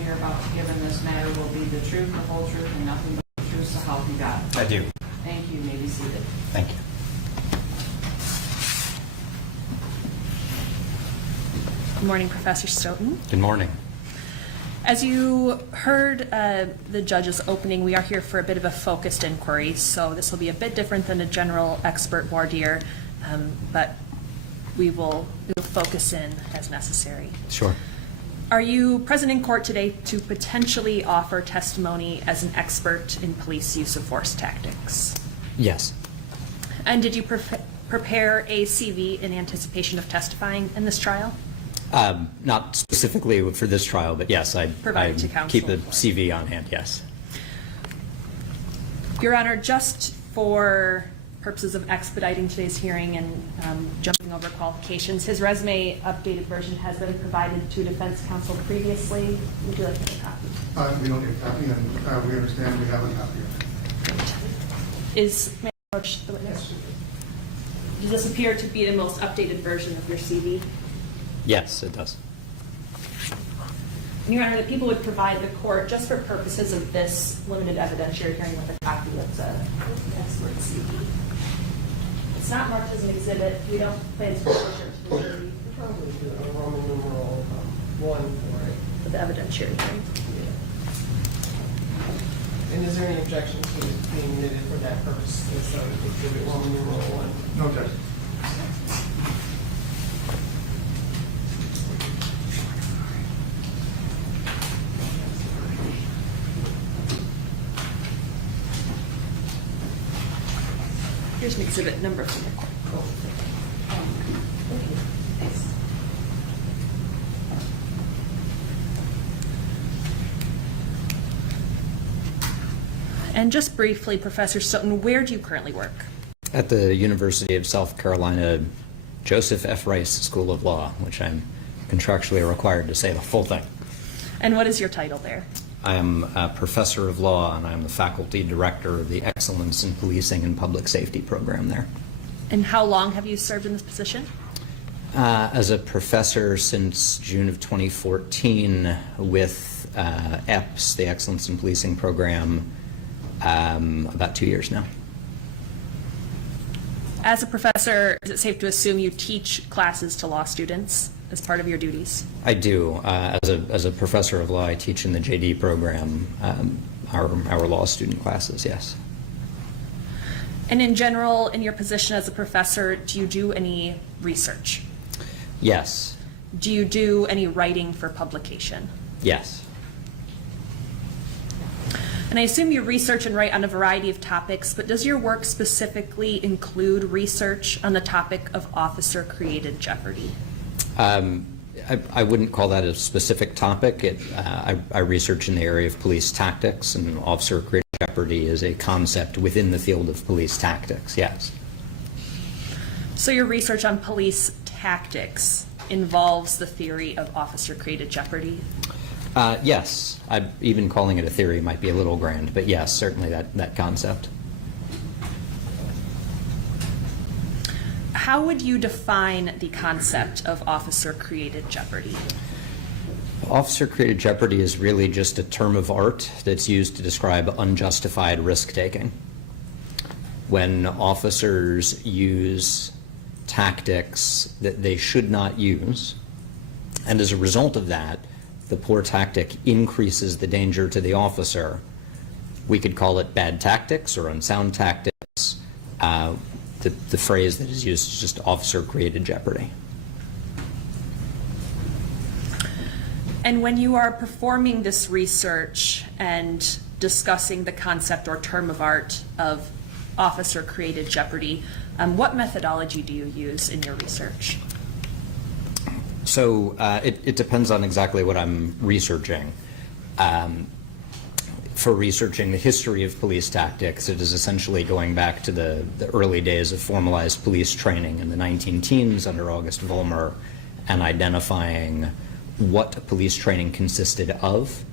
you're about to give in this matter will be the truth, the whole truth, and nothing but the truth, so help you God? I do. Thank you. You may be seated. Thank you. Good morning, Professor Stoughton. Good morning. As you heard the judge's opening, we are here for a bit of a focused inquiry, so this will be a bit different than a general expert voir dire, but we will focus in as necessary. Sure. Are you present in court today to potentially offer testimony as an expert in police use of force tactics? Yes. And did you prepare a CV in anticipation of testifying in this trial? Not specifically for this trial, but yes, I keep a CV on hand, yes. Your Honor, just for purposes of expediting today's hearing and jumping over qualifications, his resume updated version has been provided to defense counsel previously. Would you like to have a copy? We don't need a copy, and we understand we have a copy of it. May I approach the witness? Does this appear to be the most updated version of your CV? Yes, it does. Your Honor, that people would provide the court, just for purposes of this limited evidentiary hearing, with a copy of the expert CV. It's not marked as an exhibit. We don't plan to report it to the jury. We'll probably do a Roman numeral 1 for it. For the evidentiary hearing. Yeah. And is there any objection to it being admitted for that purpose? So exhibit Roman numeral 1. No objection. Here's an exhibit number from the court. And just briefly, Professor Stoughton, where do you currently work? At the University of South Carolina Joseph F. Rice School of Law, which I'm contractually required to say the full thing. And what is your title there? I am a professor of law, and I'm the faculty director of the Excellence in Policing and Public Safety program there. And how long have you served in this position? As a professor since June of 2014 with EPS, the Excellence in Policing program, about 2 years now. As a professor, is it safe to assume you teach classes to law students as part of your duties? I do. As a professor of law, I teach in the JD program, our law student classes, yes. And in general, in your position as a professor, do you do any research? Yes. Do you do any writing for publication? Yes. And I assume you research and write on a variety of topics, but does your work specifically include research on the topic of officer-created jeopardy? I wouldn't call that a specific topic. I research in the area of police tactics, and officer-created jeopardy is a concept within the field of police tactics, yes. So your research on police tactics involves the theory of officer-created jeopardy? Yes. Even calling it a theory might be a little grand, but yes, certainly that concept. How would you define the concept of officer-created jeopardy? Officer-created jeopardy is really just a term of art that's used to describe unjustified risk-taking. When officers use tactics that they should not use, and as a result of that, the poor tactic increases the danger to the officer, we could call it bad tactics or unsound tactics. The phrase that is used is just officer-created jeopardy. And when you are performing this research and discussing the concept or term of art of officer-created jeopardy, what methodology do you use in your research? So it depends on exactly what I'm researching. For researching the history of police tactics, it is essentially going back to the early days of formalized police training in the 19-teens under August Vollmer and identifying what police training consisted of.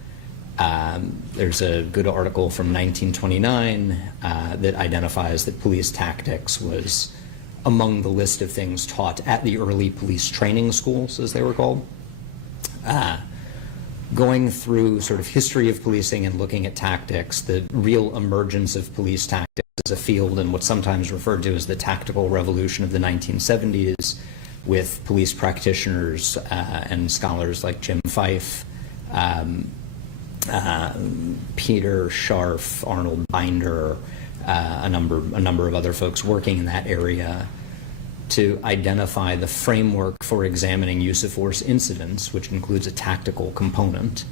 There's a good article from 1929 that identifies that police tactics was among the list of things taught at the early police training schools, as they were called. going through sort of history of policing and looking at tactics, the real emergence of police tactics as a field and what's sometimes referred to as the tactical revolution of the 1970s, with police practitioners and scholars like Jim Fife, Peter Scharf, Arnold Binder, a number of other folks working in that area to identify the framework for examining use of force incidents, which includes a tactical component,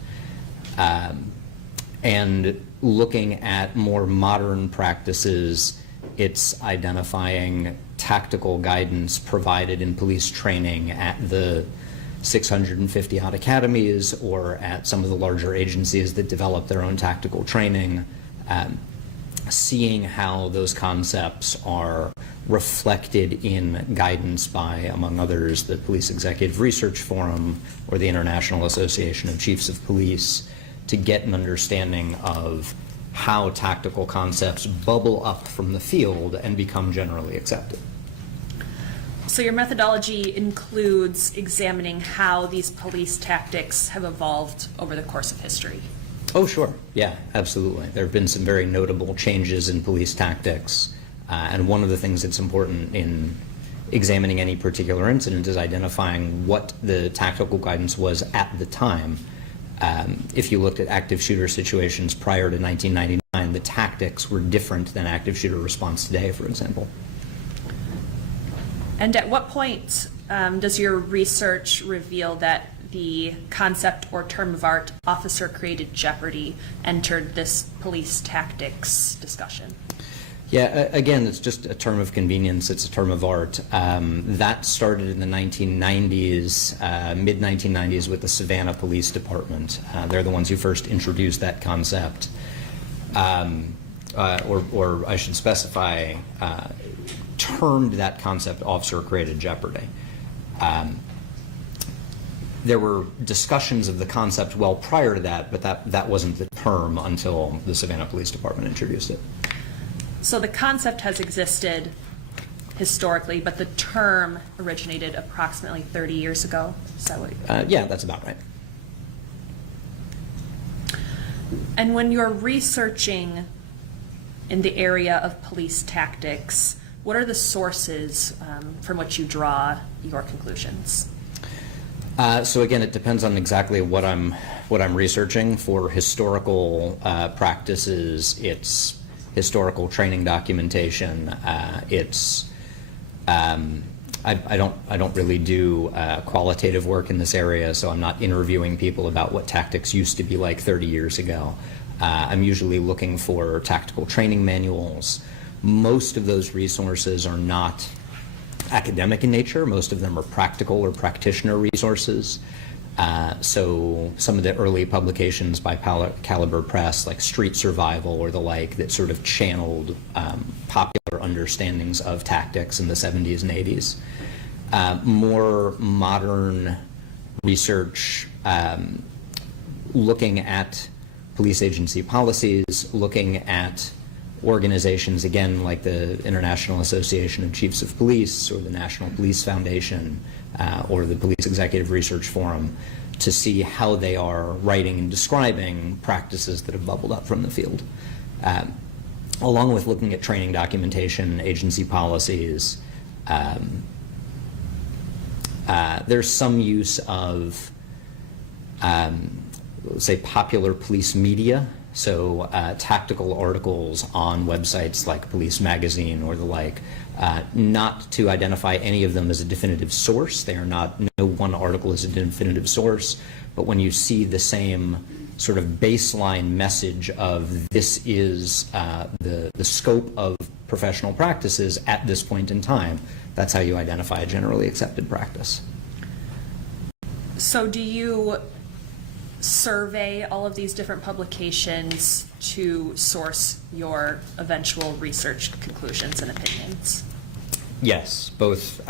and looking at more modern practices. It's identifying tactical guidance provided in police training at the 650 odd academies or at some of the larger agencies that develop their own tactical training, seeing how those concepts are reflected in guidance by, among others, the Police Executive Research Forum or the International Association of Chiefs of Police, to get an understanding of how tactical concepts bubble up from the field and become generally accepted. So your methodology includes examining how these police tactics have evolved over the course of history. Oh, sure. Yeah, absolutely. There have been some very notable changes in police tactics. And one of the things that's important in examining any particular incident is identifying what the tactical guidance was at the time. If you looked at active shooter situations prior to 1999, the tactics were different than active shooter response today, for example. And at what point does your research reveal that the concept or term of art officer-created jeopardy entered this police tactics discussion? Yeah, again, it's just a term of convenience. It's a term of art. That started in the 1990s, mid-1990s, with the Savannah Police Department. They're the ones who first introduced that concept. Or I should specify, termed that concept officer-created jeopardy. There were discussions of the concept well prior to that, but that wasn't the term until the Savannah Police Department introduced it. So the concept has existed historically, but the term originated approximately 30 years ago. Is that what yeah, that's about right. And when you're researching in the area of police tactics, what are the sources from which you draw your conclusions? So again, it depends on exactly what I'm researching. For historical practices, it's historical training documentation. I don't really do qualitative work in this area, so I'm not interviewing people about what tactics used to be like 30 years ago. I'm usually looking for tactical training manuals. Most of those resources are not academic in nature. Most of them are practical or practitioner resources. So some of the early publications by Caliber Press, like Street Survival or the like, that sort of channeled popular understandings of tactics in the 70s and 80s. More modern research looking at police agency policies, looking at organizations, again, like the International Association of Chiefs of Police or the National Police Foundation or the Police Executive Research Forum, to see how they are writing and describing practices that have bubbled up from the field. Along with looking at training documentation, agency policies, there's some use of, say, popular police media. So tactical articles on websites like Police Magazine or the like, not to identify any of them as a definitive source. They are not, no one article is a definitive source, but when you see the same sort of baseline message of this is the scope of professional practices at this point in time, that's how you identify a generally accepted practice. So do you survey all of these different publications to source your eventual research conclusions and opinions? Yes, both the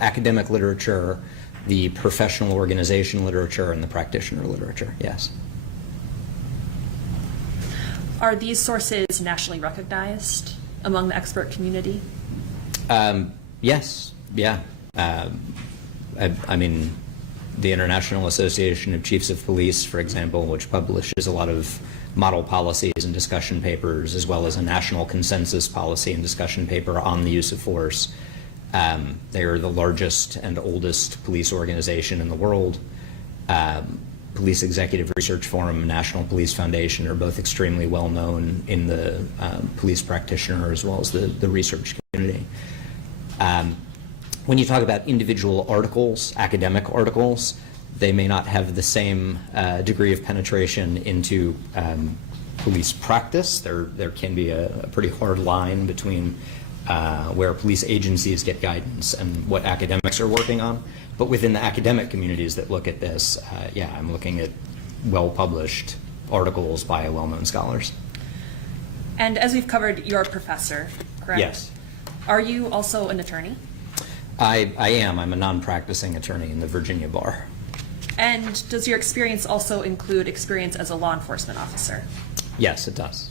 academic literature, the professional organization literature, and the practitioner literature, yes. Are these sources nationally recognized among the expert community? Yes, yeah. I mean, the International Association of Chiefs of Police, for example, which publishes a lot of model policies and discussion papers, as well as a national consensus policy and discussion paper on the use of force. They are the largest and oldest police organization in the world. Police Executive Research Forum and National Police Foundation are both extremely well known in the police practitioner as well as the research community. When you talk about individual articles, academic articles, they may not have the same degree of penetration into police practice. There can be a pretty hard line between where police agencies get guidance and what academics are working on. But within the academic communities that look at this, yeah, I'm looking at well-published articles by well-known scholars. And as we've covered, you're a professor, correct? Yes. Are you also an attorney? I am. I'm a non-practicing attorney in the Virginia bar. And does your experience also include experience as a law enforcement officer? Yes, it does.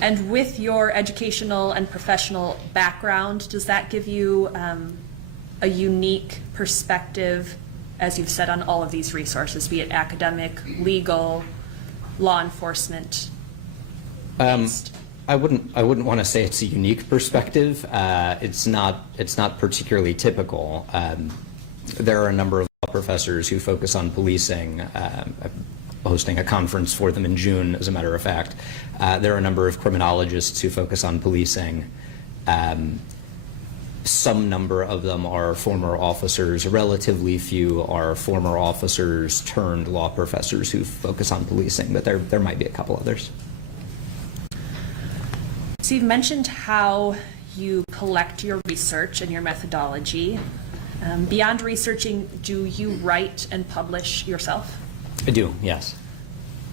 And with your educational and professional background, does that give you a unique perspective, as you've said, on all of these resources, be it academic, legal, law enforcement based? I wouldn't want to say it's a unique perspective. It's not particularly typical. There are a number of law professors who focus on policing. I'm hosting a conference for them in June, as a matter of fact. There are a number of criminologists who focus on policing. Some number of them are former officers. Relatively few are former officers turned law professors who focus on policing, but there might be a couple others. So you've mentioned how you collect your research and your methodology. Beyond researching, do you write and publish yourself? I do, yes.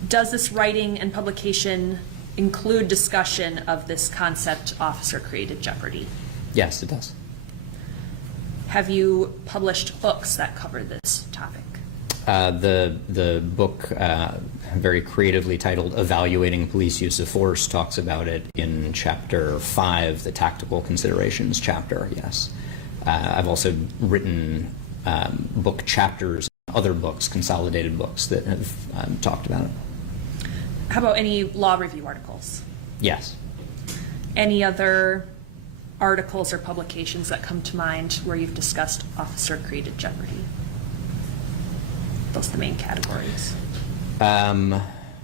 Does this writing and publication include discussion of this concept, officer-created jeopardy? Yes, it does. Have you published books that cover this topic? The book, very creatively titled Evaluating Police Use of Force, talks about it in Chapter 5, the Tactical Considerations chapter, yes. I've also written book chapters, other books, consolidated books that have talked about it. How about any law review articles? Yes. Any other articles or publications that come to mind where you've discussed officer-created jeopardy? Those are the main categories.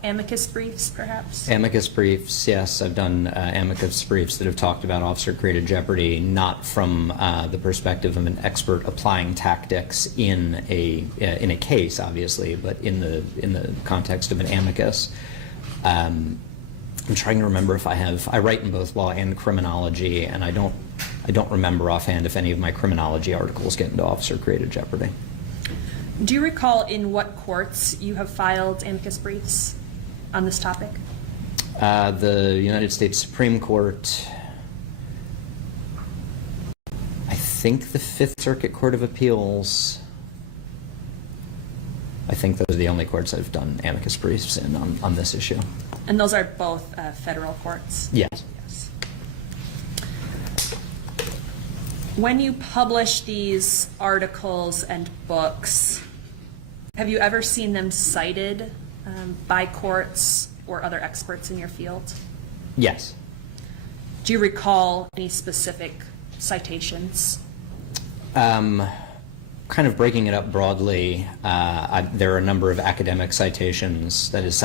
Amicus briefs, perhaps? Amicus briefs, yes. I've done amicus briefs that have talked about officer-created jeopardy, not from the perspective of an expert applying tactics in a case, obviously, but in the context of an amicus. I'm trying to remember if I write in both law and criminology, and I don't remember offhand if any of my criminology articles get into officer-created jeopardy. Do you recall in what courts you have filed amicus briefs on this topic? The United States Supreme Court, I think the Fifth Circuit Court of Appeals. I think those are the only courts I've done amicus briefs in on this issue. And those are both federal courts? Yes. Yes. When you publish these articles and books, have you ever seen them cited by courts or other experts in your field? Yes. Do you recall any specific citations? Kind of breaking it up broadly, there are a number of academic citations, that is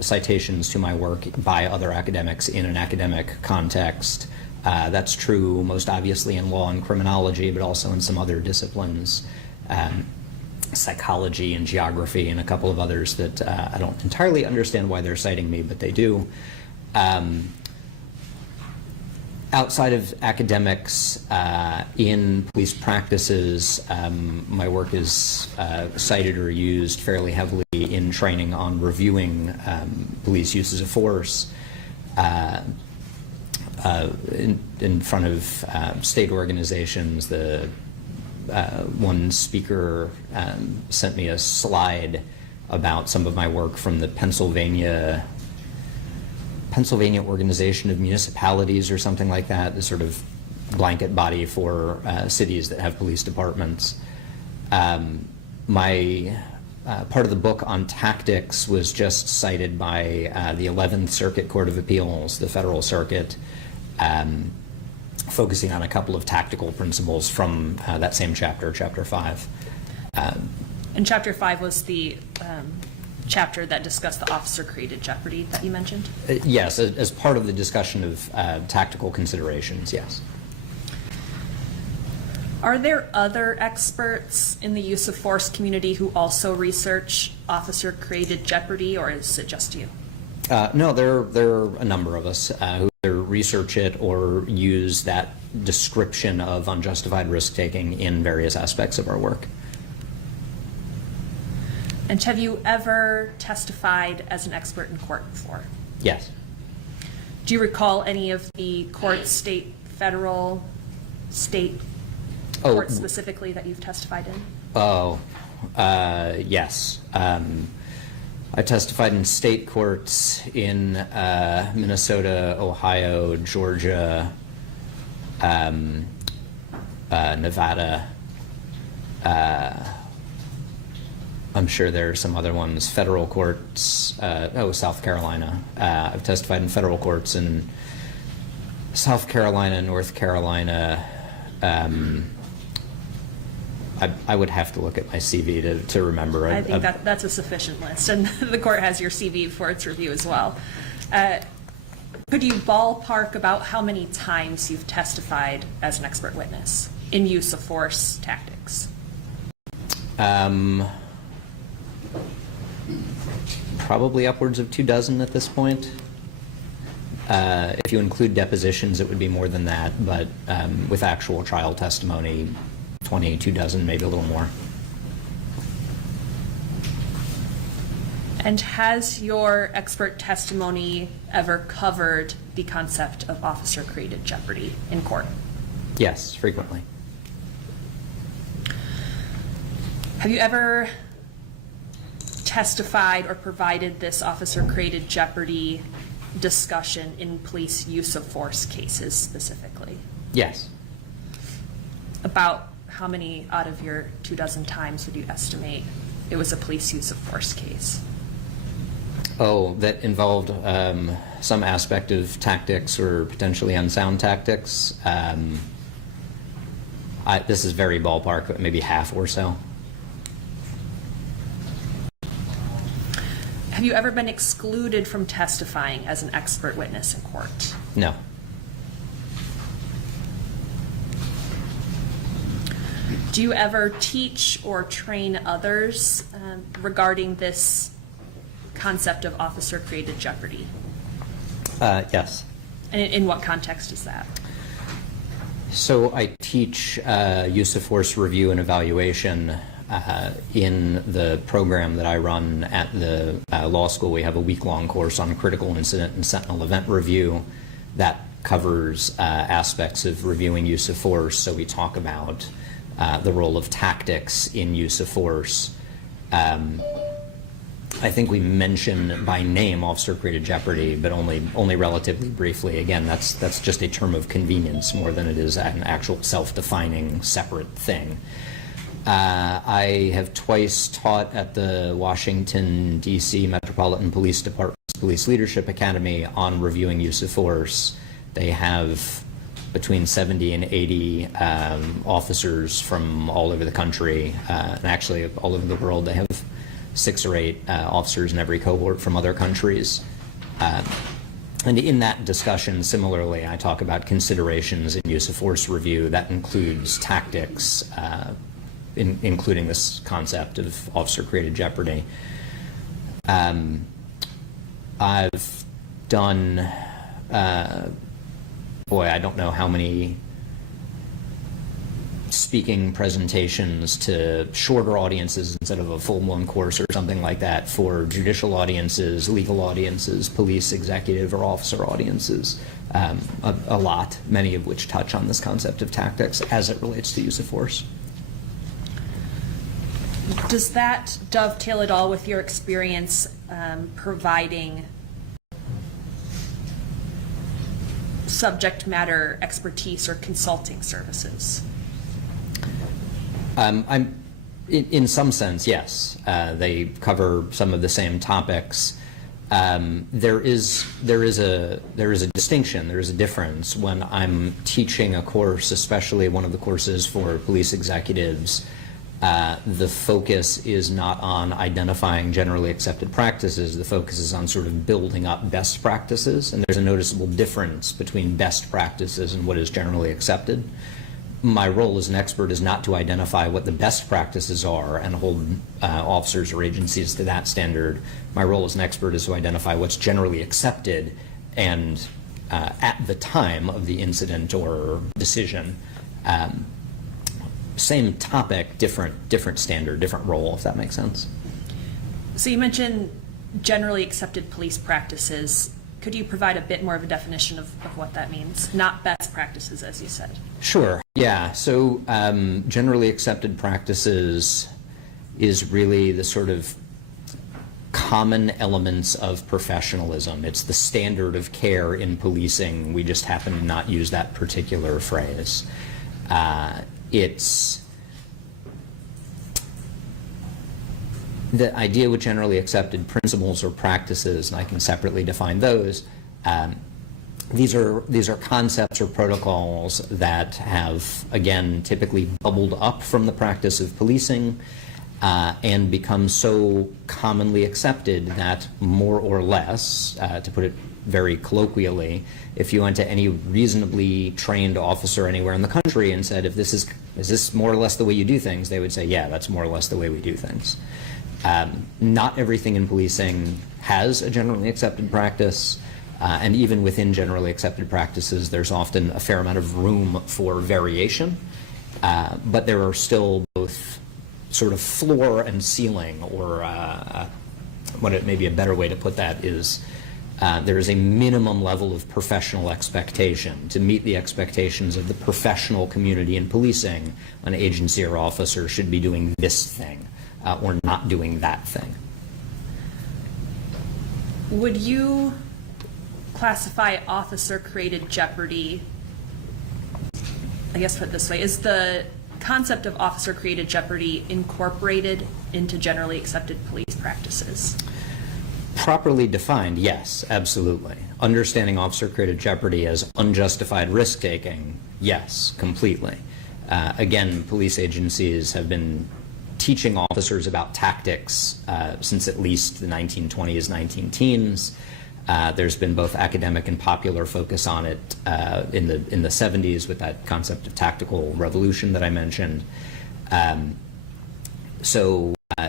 citations to my work by other academics in an academic context. That's true most obviously in law and criminology, but also in some other disciplines, psychology and geography and a couple of others that I don't entirely understand why they're citing me, but they do. Outside of academics, in police practices, my work is cited or used fairly heavily in training on reviewing police uses of force in front of state organizations. The one speaker sent me a slide about some of my work from the Pennsylvania Organization of Municipalities or something like that, the sort of blanket body for cities that have police departments. My part of the book on tactics was just cited by the 11th Circuit Court of Appeals, the Federal Circuit, focusing on a couple of tactical principles from that same chapter, Chapter 5. And Chapter 5 was the chapter that discussed the officer-created jeopardy that you mentioned? Yes, as part of the discussion of tactical considerations, yes. Are there other experts in the use of force community who also research officer-created jeopardy, or is it just you? No, there are a number of us who either research it or use that description of unjustified risk-taking in various aspects of our work. And have you ever testified as an expert in court before? Yes. Do you recall any of the court, state, federal, state courts specifically that you've testified in? Oh, yes. I testified in state courts in Minnesota, Ohio, Georgia, Nevada. I'm sure there are some other ones. Federal courts, South Carolina. I've testified in federal courts in South Carolina, North Carolina. I would have to look at my CV to remember. I think that's a sufficient list, and the court has your CV for its review as well. Could you ballpark about how many times you've testified as an expert witness in use of force tactics? Probably upwards of 24 at this point. If you include depositions, it would be more than that, but with actual trial testimony, 24, maybe a little more. And has your expert testimony ever covered the concept of officer-created jeopardy in court? Yes, frequently. Have you ever testified or provided this officer-created jeopardy discussion in police use of force cases specifically? Yes. About how many out of your 24 times would you estimate it was a police use of force case? Oh, that involved some aspect of tactics or potentially unsound tactics. This is very ballpark, but maybe half or so. Have you ever been excluded from testifying as an expert witness in court? No. Do you ever teach or train others regarding this concept of officer-created jeopardy? Yes. And in what context is that? So I teach use of force review and evaluation in the program that I run at the law school. We have a week-long course on critical incident and sentinel event review that covers aspects of reviewing use of force. So we talk about the role of tactics in use of force. I think we mention by name officer-created jeopardy, but only relatively briefly. Again, that's just a term of convenience more than it is an actual self-defining separate thing. I have twice taught at the Washington, D.C. Metropolitan Police Department's Police Leadership Academy on reviewing use of force. They have between 70 and 80 officers from all over the country, and actually all over the world. They have 6 or 8 officers in every cohort from other countries. And in that discussion, similarly, I talk about considerations in use of force review. That includes tactics, including this concept of officer-created jeopardy. I've done, I don't know how many speaking presentations to shorter audiences instead of a full-blown course or something like that for judicial audiences, legal audiences, police, executive, or officer audiences. A lot, many of which touch on this concept of tactics as it relates to use of force. Does that dovetail at all with your experience providing subject matter expertise or consulting services? In some sense, yes. They cover some of the same topics. There is a distinction, there is a difference when I'm teaching a course, especially one of the courses for police executives. The focus is not on identifying generally accepted practices. The focus is on sort of building up best practices, and there's a noticeable difference between best practices and what is generally accepted. My role as an expert is not to identify what the best practices are and hold officers or agencies to that standard. My role as an expert is to identify what's generally accepted and at the time of the incident or decision. Same topic, different standard, different role, if that makes sense. So you mentioned generally accepted police practices. Could you provide a bit more of a definition of what that means? Not best practices, as you said. Sure, yeah. So generally accepted practices is really the sort of common elements of professionalism. It's the standard of care in policing. We just happen to not use that particular phrase. It's the idea with generally accepted principles or practices, and I can separately define those. These are concepts or protocols that have, again, typically bubbled up from the practice of policing and become so commonly accepted that more or less, to put it very colloquially, if you went to any reasonably trained officer anywhere in the country and said, is this more or less the way you do things, they would say, yeah, that's more or less the way we do things. Not everything in policing has a generally accepted practice, and even within generally accepted practices, there's often a fair amount of room for variation, but there are still both sort of floor and ceiling, or maybe a better way to put that is there is a minimum level of professional expectation. To meet the expectations of the professional community in policing, an agency or officer should be doing this thing or not doing that thing. Would you classify officer-created jeopardy, I guess put it this way, is the concept of officer-created jeopardy incorporated into generally accepted police practices? Properly defined, yes, absolutely. Understanding officer-created jeopardy as unjustified risk-taking, yes, completely. Again, police agencies have been teaching officers about tactics since at least the 1920s, 19-teens. There's been both academic and popular focus on it in the 70s with that concept of tactical revolution that I mentioned.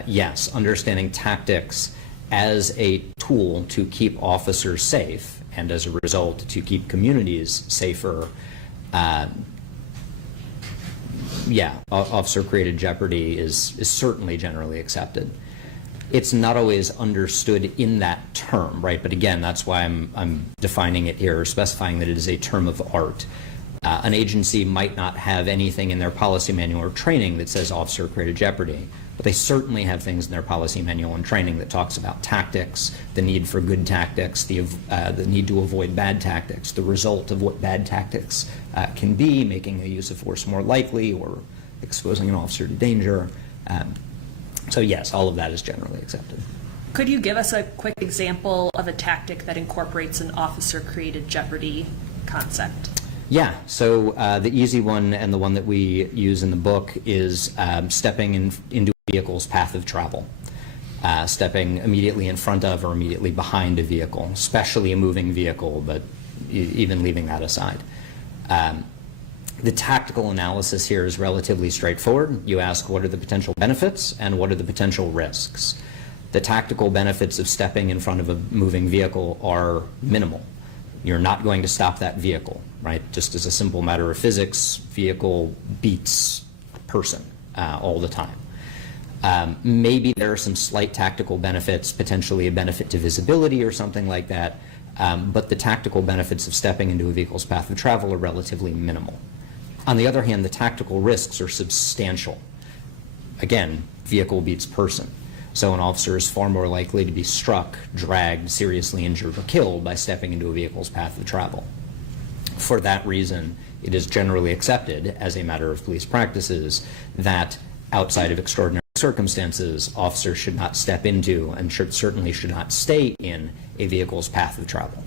Yes, understanding tactics as a tool to keep officers safe and as a result to keep communities safer. Officer-created jeopardy is certainly generally accepted. It's not always understood in that term, right? But again, that's why I'm defining it here, or specifying that it is a term of art. An agency might not have anything in their policy manual or training that says officer-created jeopardy, but they certainly have things in their policy manual and training that talks about tactics, the need for good tactics, the need to avoid bad tactics, the result of what bad tactics can be, making a use of force more likely or exposing an officer to danger. So yes, all of that is generally accepted. Could you give us a quick example of a tactic that incorporates an officer-created jeopardy concept? Yeah, so the easy one and the one that we use in the book is stepping into a vehicle's path of travel. Stepping immediately in front of or immediately behind a vehicle, especially a moving vehicle, but even leaving that aside. The tactical analysis here is relatively straightforward. You ask what are the potential benefits and what are the potential risks. The tactical benefits of stepping in front of a moving vehicle are minimal. You're not going to stop that vehicle, right? Just as a simple matter of physics, vehicle beats person all the time. Maybe there are some slight tactical benefits, potentially a benefit to visibility or something like that, but the tactical benefits of stepping into a vehicle's path of travel are relatively minimal. On the other hand, the tactical risks are substantial. Again, vehicle beats person. So an officer is far more likely to be struck, dragged, seriously injured, or killed by stepping into a vehicle's path of travel. For that reason, it is generally accepted as a matter of police practices that outside of extraordinary circumstances, officers should not step into and certainly should not stay in a vehicle's path of travel.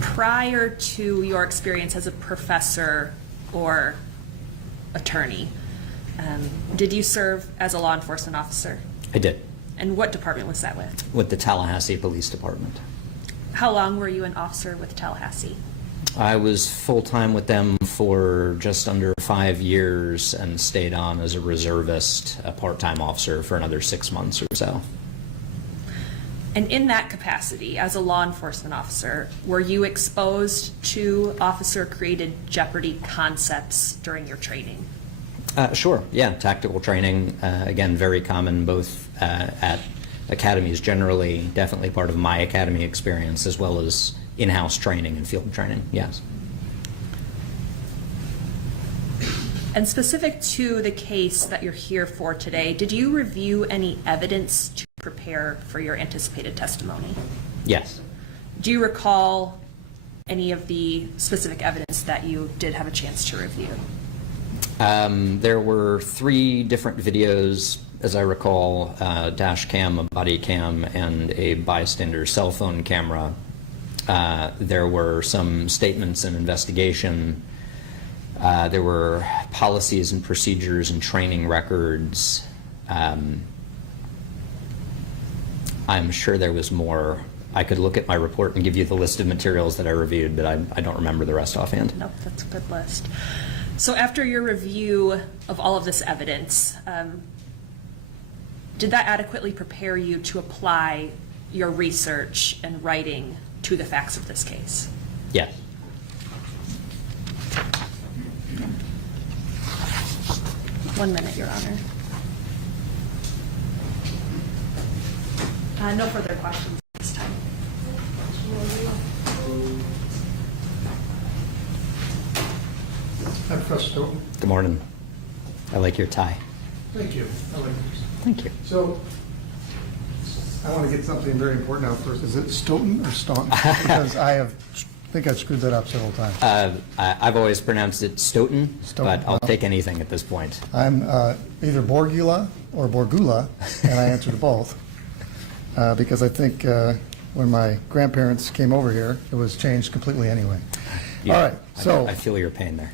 Prior to your experience as a professor or attorney, did you serve as a law enforcement officer? I did, And what department was that with? with the Tallahassee Police Department. How long were you an officer with Tallahassee? I was full-time with them for just under 5 years and stayed on as a reservist, a part-time officer for another 6 months or so. And in that capacity, as a law enforcement officer, were you exposed to officer-created jeopardy concepts during your training? Sure, yeah, tactical training, again, very common both at academies generally, definitely part of my academy experience, as well as in-house training and field training, yes. And specific to the case that you're here for today, did you review any evidence to prepare for your anticipated testimony? Yes. Do you recall any of the specific evidence that you did have a chance to review? There were 3 different videos, as I recall, dash cam, a body cam, and a bystander's cell phone camera. There were some statements and investigation. There were policies and procedures and training records. I'm sure there was more. I could look at my report and give you the list of materials that I reviewed, but I don't remember the rest offhand. Nope, that's a good list. So after your review of all of this evidence, did that adequately prepare you to apply your research and writing to the facts of this case? Yes. One minute, Your Honor. No further questions this time. I'm Professor Stoughton. Good morning. I like your tie. Thank you. I like yours. Thank you. So, I want to get something very important out first. Is it Stoughton or Staunton? Because I think I've screwed that up several times. I've always pronounced it Stoughton, Stoughton, but I'll well. take anything at this point. I'm either Borgula or Borgula, and I answer to both. Because I think when my grandparents came over here, it was changed completely anyway. Yeah, All right, so I feel your pain there.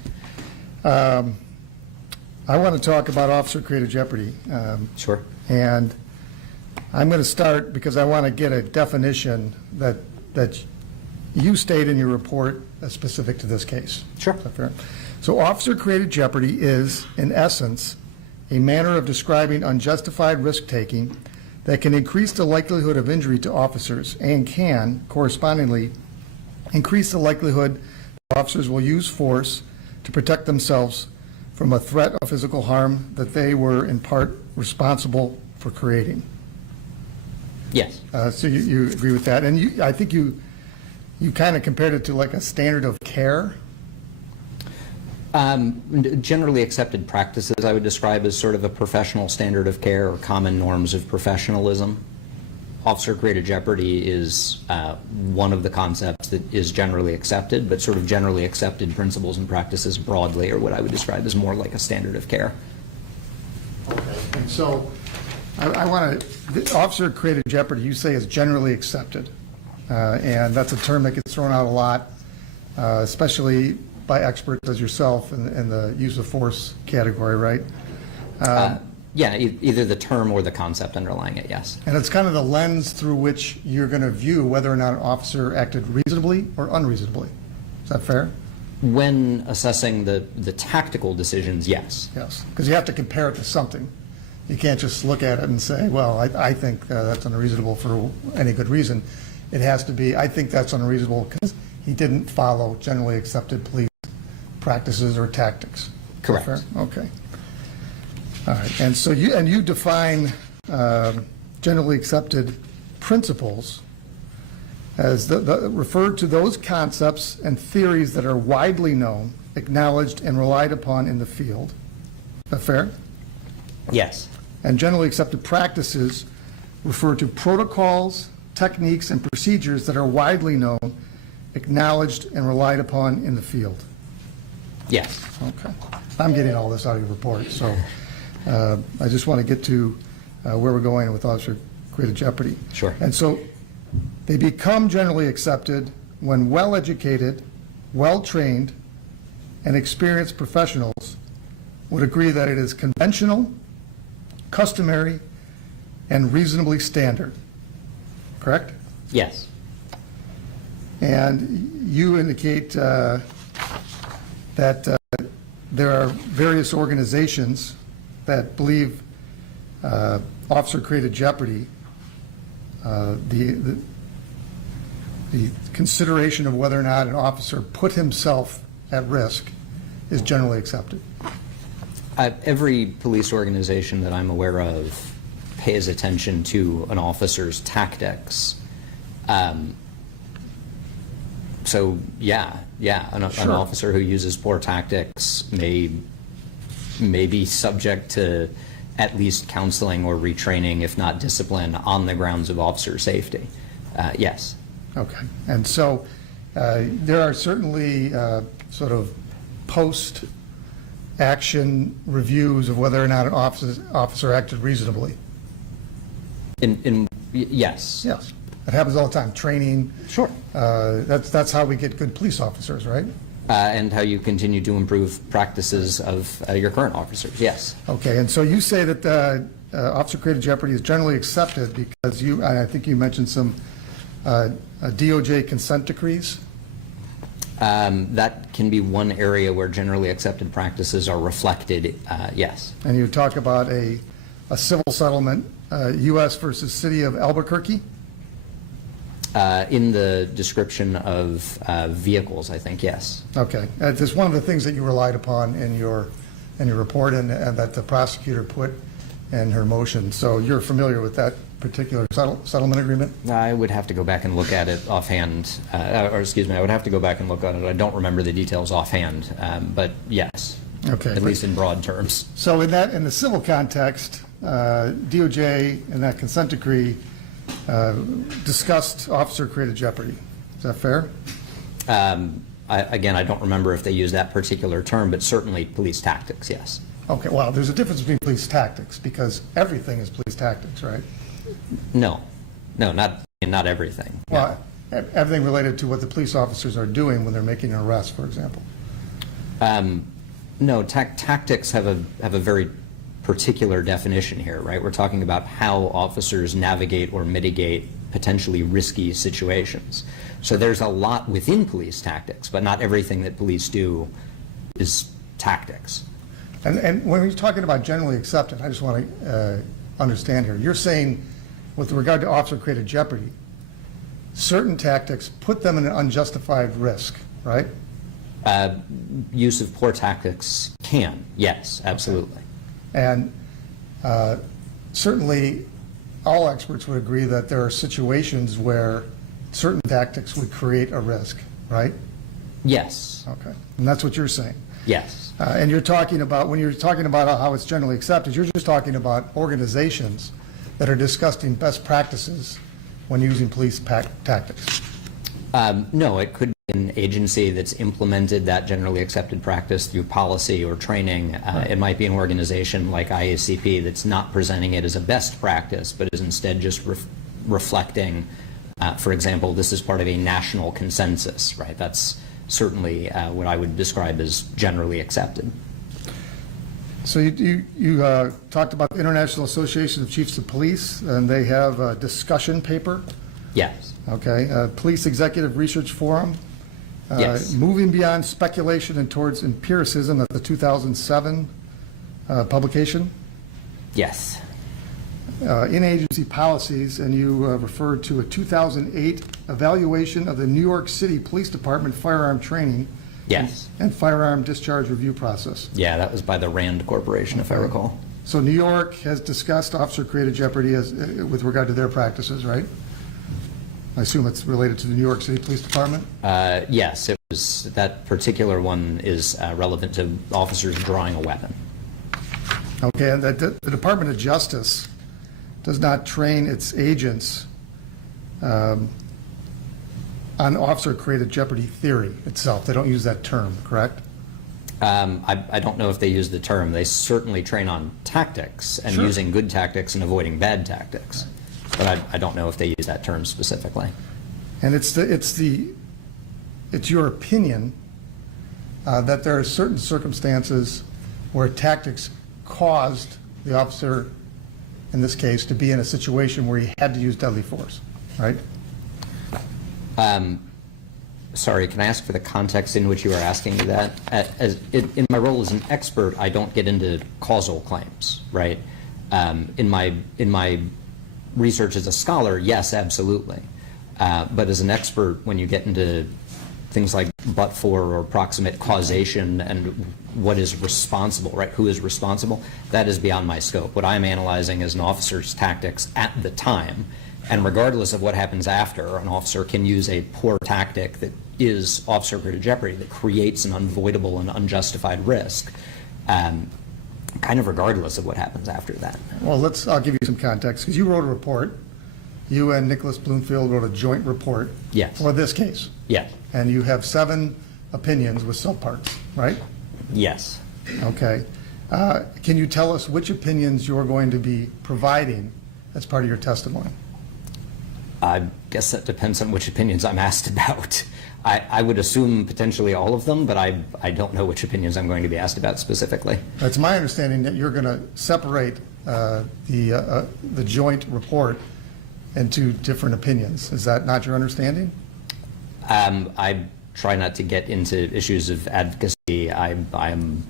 I want to talk about officer-created jeopardy. Sure. And I'm going to start because I want to get a definition that you state in your report specific to this case. Sure. Is that fair? So officer-created jeopardy is, in essence, a manner of describing unjustified risk-taking that can increase the likelihood of injury to officers and can, correspondingly, increase the likelihood that officers will use force to protect themselves from a threat of physical harm that they were in part responsible for creating. Yes. So you agree with that? And I think you kind of compared it to like a standard of care. Generally accepted practices I would describe as sort of a professional standard of care or common norms of professionalism. Officer-created jeopardy is one of the concepts that is generally accepted, but sort of generally accepted principles and practices broadly are what I would describe as more like a standard of care. Okay. And so I want to, officer-created jeopardy, you say is generally accepted. And that's a term that gets thrown out a lot, especially by experts as yourself in the use of force category, right? Yeah, either the term or the concept underlying it, yes. And it's kind of the lens through which you're going to view whether or not an officer acted reasonably or unreasonably. Is that fair? When assessing the tactical decisions, yes. Yes, because you have to compare it to something. You can't just look at it and say, well, I think that's unreasonable for any good reason. It has to be, I think that's unreasonable because he didn't follow generally accepted police practices or tactics. Correct. Fair? Okay. All right. And so you define generally accepted principles as refer to those concepts and theories that are widely known, acknowledged, and relied upon in the field. Is that fair? Yes. And generally accepted practices refer to protocols, techniques, and procedures that are widely known, acknowledged, and relied upon in the field. Yes. Okay. I'm getting all this out of your report, so I just want to get to where we're going with officer-created jeopardy. Sure. And so they become generally accepted when well-educated, well-trained, and experienced professionals would agree that it is conventional, customary, and reasonably standard. Correct? Yes. And you indicate that there are various organizations that believe officer-created jeopardy, the consideration of whether or not an officer put himself at risk is generally accepted. Every police organization that I'm aware of pays attention to an officer's tactics. So yeah, an Sure. officer who uses poor tactics may be subject to at least counseling or retraining, if not discipline, on the grounds of officer safety. Yes. Okay. And so there are certainly sort of post-action reviews of whether or not an officer acted reasonably. Yes. Yes. It happens all the time. Training. Sure. That's how we get good police officers, right? And how you continue to improve practices of your current officers. Yes. Okay. And so you say that officer-created jeopardy is generally accepted because I think you mentioned some DOJ consent decrees. That can be one area where generally accepted practices are reflected. Yes. And you talk about a civil settlement, U.S. versus City of Albuquerque. In the description of vehicles, I think, yes. Okay. It's one of the things that you relied upon in your report and that the prosecutor put in her motion. So you're familiar with that particular settlement agreement? I would have to go back and look at it offhand, or excuse me, I would have to go back and look at it. I don't remember the details offhand, but yes. Okay. At least in broad terms. So in the civil context, DOJ in that consent decree discussed officer-created jeopardy. Is that fair? Again, I don't remember if they use that particular term, but certainly police tactics, yes. Okay, well, there's a difference between police tactics because everything is police tactics, right? No, not everything. Well, everything related to what the police officers are doing when they're making an arrest, for example. No, tactics have a very particular definition here, right? We're talking about how officers navigate or mitigate potentially risky situations. So there's a lot within police tactics, but not everything that police do is tactics. And when you're talking about generally accepted, I just want to understand here. You're saying with regard to officer-created jeopardy, certain tactics put them in an unjustified risk, right? Use of poor tactics can, yes, absolutely. And certainly all experts would agree that there are situations where certain tactics would create a risk, right? Yes. Okay. And that's what you're saying. Yes. And you're talking about, when you're talking about how it's generally accepted, you're just talking about organizations that are discussing best practices when using police tactics. No, it could be an agency that's implemented that generally accepted practice through policy or training. It might be an organization like IACP that's not presenting it as a best practice, but is instead just reflecting, for example, this is part of a national consensus, right? That's certainly what I would describe as generally accepted. So you talked about the International Association of Chiefs of Police, and they have a discussion paper. Yes. Okay, Police Executive Research Forum. Yes. Moving beyond speculation and towards empiricism, at the 2007 publication. Yes. In-agency policies, and you referred to a 2008 evaluation of the New York City Police Department firearm training. Yes. And firearm discharge review process. Yeah, that was by the Rand Corporation, if I recall. So New York has discussed officer-created jeopardy as, with regard to their practices, right? I assume it's related to the New York City Police Department? Yes, it was. That particular one is relevant to officers drawing a weapon. Okay, and the Department of Justice does not train its agents on officer-created jeopardy theory itself. They don't use that term, correct? I don't know if they use the term. They certainly train on tactics and Sure. using good tactics and avoiding bad tactics. But I don't know if they use that term specifically. And it's your opinion that there are certain circumstances where tactics caused the officer, in this case, to be in a situation where he had to use deadly force, right? Sorry, can I ask for the context in which you are asking me that? In my role as an expert, I don't get into causal claims, right? In my research as a scholar, yes, absolutely. But as an expert, when you get into things like but-for or proximate causation and what is responsible, right? Who is responsible? That is beyond my scope. What I'm analyzing is an officer's tactics at the time, and regardless of what happens after, an officer can use a poor tactic that is officer-created jeopardy, that creates an unavoidable and unjustified risk, kind of regardless of what happens after that. Well, I'll give you some context, because you wrote a report. You and Nicholas Bloomfield wrote a joint report. Yes. For this case. Yes. And you have 7 opinions with subparts, right? Yes. Okay. Can you tell us which opinions you're going to be providing as part of your testimony? I guess that depends on which opinions I'm asked about. I would assume potentially all of them, but I don't know which opinions I'm going to be asked about specifically. It's my understanding that you're going to separate the joint report into different opinions. Is that not your understanding? I try not to get into issues of advocacy. I'm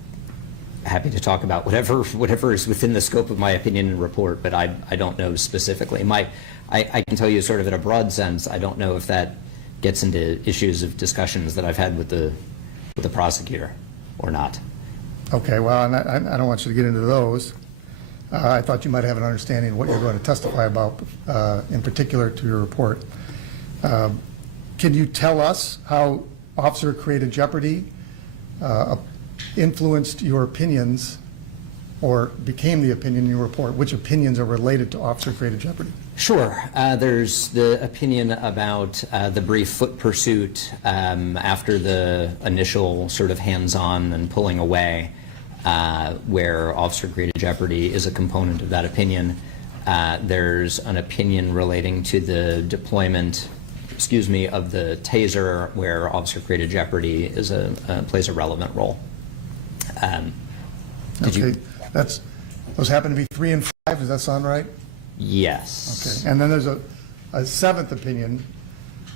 happy to talk about whatever is within the scope of my opinion and report, but I don't know specifically. I can tell you sort of in a broad sense, I don't know if that gets into issues of discussions that I've had with the prosecutor or not. Okay, well, and I don't want you to get into those. I thought you might have an understanding of what you're going to testify about, in particular to your report. Can you tell us how officer-created jeopardy influenced your opinions or became the opinion in your report? Which opinions are related to officer-created jeopardy? Sure. There's the opinion about the brief foot pursuit after the initial sort of hands-on and pulling away, where officer-created jeopardy is a component of that opinion. There's an opinion relating to the deployment, of the taser, where officer-created jeopardy is plays a relevant role. Those happen to be 3 and 5. Does that sound right? Yes. Okay. And then there's a 7th opinion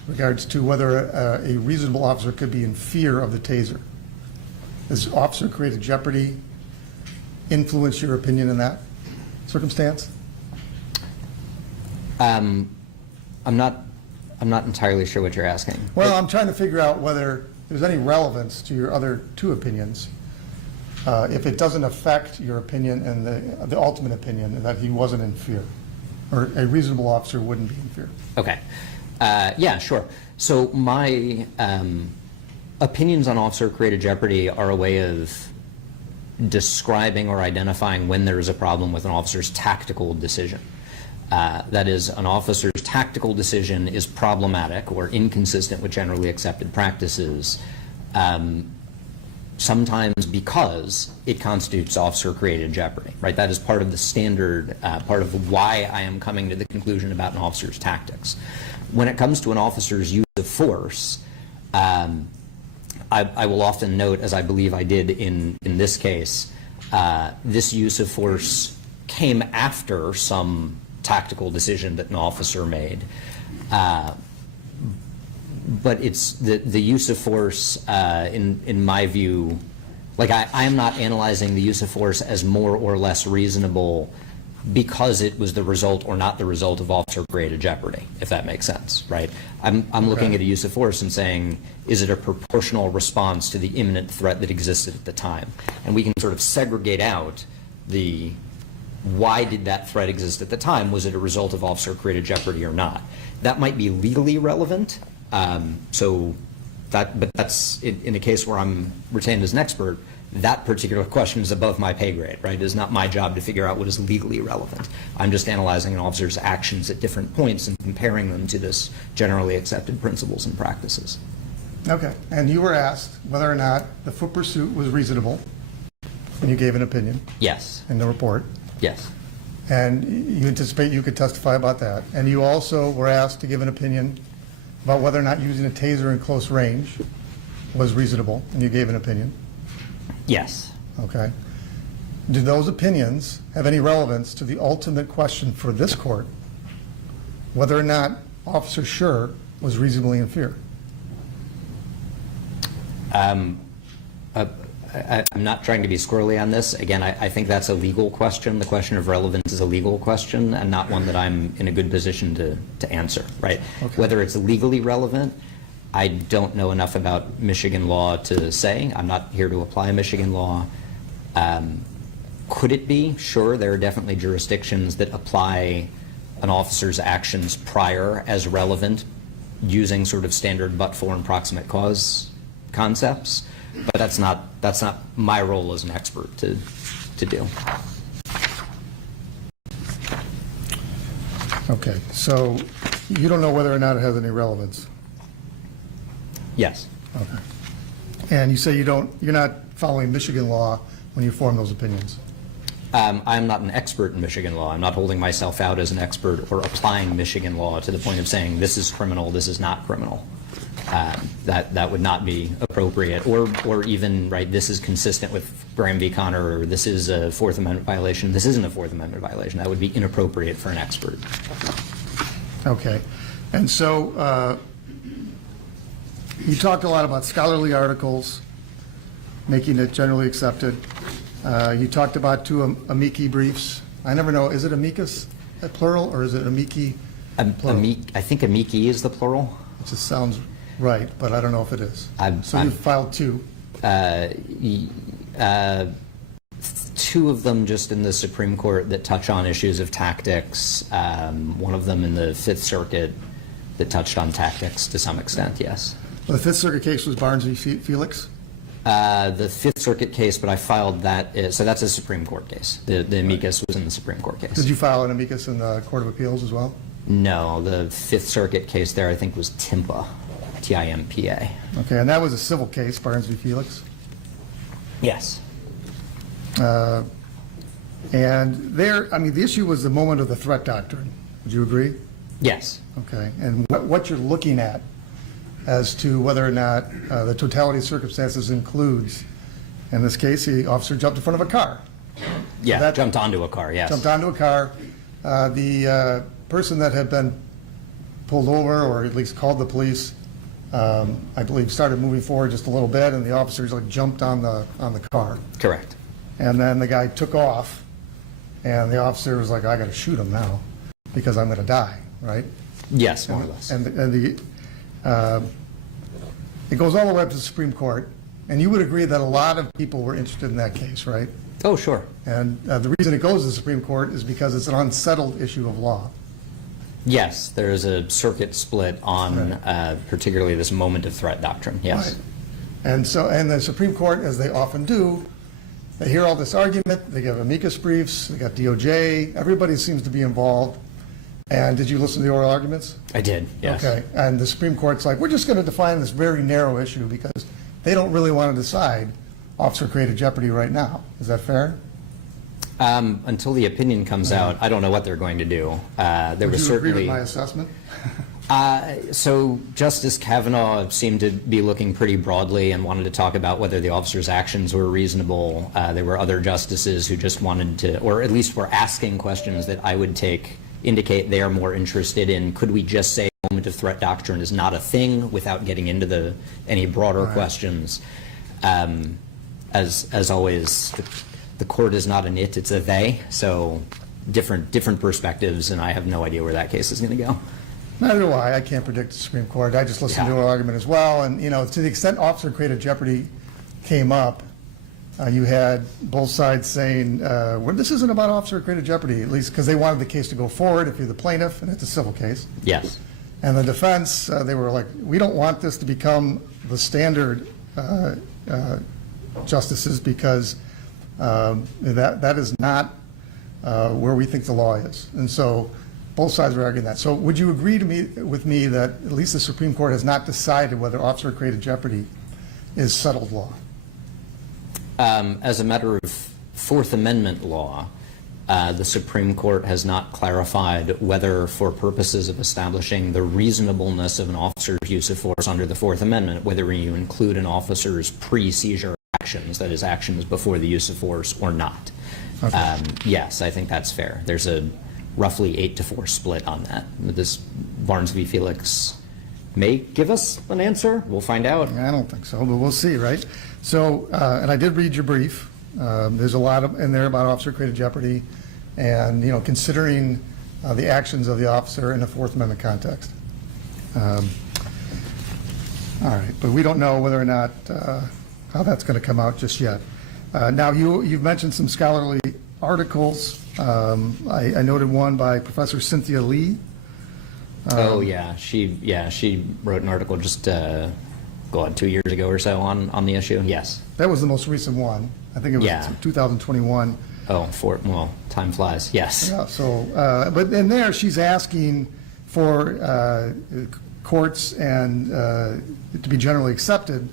regards to whether a reasonable officer could be in fear of the taser. Does officer-created jeopardy influence your opinion in that circumstance? I'm not entirely sure what you're asking. Well, I'm trying to figure out whether there's any relevance to your other 2 opinions. If it doesn't affect your opinion and the ultimate opinion that he wasn't in fear, or a reasonable officer wouldn't be in fear. Okay. Yeah, sure. So my opinions on officer-created jeopardy are a way of describing or identifying when there is a problem with an officer's tactical decision. That is, an officer's tactical decision is problematic or inconsistent with generally accepted practices, sometimes because it constitutes officer-created jeopardy, right? That is part of the standard, part of why I am coming to the conclusion about an officer's tactics. When it comes to an officer's use of force, I will often note, as I believe I did in this case, this use of force came after some tactical decision that an officer made. But it's the use of force, in my view, like I am not analyzing the use of force as more or less reasonable because it was the result or not the result of officer-created jeopardy, if that makes sense, right? I'm looking at a use of force and saying, is it a proportional response to the imminent threat that existed at the time? And we can sort of segregate out why did that threat exist at the time? Was it a result of officer-created jeopardy or not? That might be legally relevant. But that's in a case where I'm retained as an expert, that particular question is above my pay grade, right? It is not my job to figure out what is legally relevant. I'm just analyzing an officer's actions at different points and comparing them to this generally accepted principles and practices. Okay, and you were asked whether or not the foot pursuit was reasonable, and you gave an opinion Yes, in the report, yes, and you anticipate you could testify about that. And you also were asked to give an opinion about whether or not using a taser in close range was reasonable, and you gave an opinion. yes. Okay. Do those opinions have any relevance to the ultimate question for this court, whether or not Officer Schurr was reasonably in fear? I'm not trying to be squirrely on this. Again, I think that's a legal question. The question of relevance is a legal question and not one that I'm in a good position to answer, right? Okay. Whether it's legally relevant, I don't know enough about Michigan law to say. I'm not here to apply Michigan law. Could it be? Sure, there are definitely jurisdictions that apply an officer's actions prior as relevant using sort of standard but-for and proximate cause concepts, but that's not my role as an expert to do. Okay, so you don't know whether or not it has any relevance? Yes. Okay. And you say you're not following Michigan law when you form those opinions? I'm not an expert in Michigan law. I'm not holding myself out as an expert or applying Michigan law to the point of saying this is criminal, this is not criminal. That would not be appropriate, or even, right, this is consistent with Graham v. Connor, or this is a Fourth Amendment violation. This isn't a Fourth Amendment violation. That would be inappropriate for an expert. Okay. And so you talked a lot about scholarly articles, making it generally accepted. You talked about two amici briefs. I never know, is it amicus plural or is it amici plural? I think amici is the plural. It just sounds right, but I don't know if it is. So you filed two. Two of them just in the Supreme Court that touch on issues of tactics. One of them in the Fifth Circuit that touched on tactics to some extent, yes. Well, the Fifth Circuit case was Barnes v. Felix? The Fifth Circuit case, but I filed that, so that's a Supreme Court case. The amicus was in the Supreme Court case. Did you file an amicus in the Court of Appeals as well? No, the Fifth Circuit case there I think was TIMPA, T-I-M-P-A. Okay, and that was a civil case, Barnes v. Felix? Yes. And there, I mean, the issue was the moment of the threat doctrine. Would you agree? Yes. Okay, and what you're looking at as to whether or not the totality of circumstances includes, in this case, the officer jumped in front of a car. Yeah, that- jumped onto a car, yes. Jumped onto a car. The person that had been pulled over, or at least called the police, I believe started moving forward just a little bit, and the officers like jumped on the car. Correct. And then the guy took off, and the officer was like, I got to shoot him now because I'm going to die, right? Yes, more or less. And it goes all the way up to the Supreme Court, and you would agree that a lot of people were interested in that case, right? Oh, sure. And the reason it goes to the Supreme Court is because it's an unsettled issue of law. Yes, there is a circuit split on particularly this moment of threat doctrine, yes. Right. And so, and the Supreme Court, as they often do, they hear all this argument, they give amicus briefs, they got DOJ, everybody seems to be involved. And did you listen to the oral arguments? I did, yes. Okay, and the Supreme Court's like, we're just going to define this very narrow issue because they don't really want to decide officer-created jeopardy right now. Is that fair? Until the opinion comes out, I don't know what they're going to do. There Would was you agree certainly with my assessment? So Justice Kavanaugh seemed to be looking pretty broadly and wanted to talk about whether the officer's actions were reasonable. There were other justices who just wanted to, or at least were asking questions that I would indicate they are more interested in. Could we just say moment of threat doctrine is not a thing without getting into any broader questions? As always, the court is not an it, it's a they. So different perspectives, and I have no idea where that case is going to go. Neither do I. I can't predict the Supreme Court. I just listened to the argument as well. And, you know, to the extent officer-created jeopardy came up, you had both sides saying, well, this isn't about officer-created jeopardy, at least because they wanted the case to go forward if you're the plaintiff, and it's a civil case. Yes. And the defense, they were like, we don't want this to become the standard justices because that is not where we think the law is. And so both sides are arguing that. So would you agree with me that at least the Supreme Court has not decided whether officer-created jeopardy is settled law? As a matter of Fourth Amendment law, the Supreme Court has not clarified whether, for purposes of establishing the reasonableness of an officer's use of force under the Fourth Amendment, whether you include an officer's pre-seizure actions, that is, actions before the use of force, or not. Okay. Yes, I think that's fair. There's a roughly 8-4 split on that. This Barnes v. Felix may give us an answer. We'll find out. I don't think so, but we'll see, right? So, and I did read your brief. There's a lot in there about officer-created jeopardy and, you know, considering the actions of the officer in a Fourth Amendment context. All right, but we don't know whether or not how that's going to come out just yet. Now, you've mentioned some scholarly articles. I noted one by Professor Cynthia Lee. She wrote an article just 2 years ago or so on the issue. Yes, that was the most recent one. I think it was 2021. Well, time flies. Yes. Yeah. So, but in there, she's asking for courts and to be generally accepted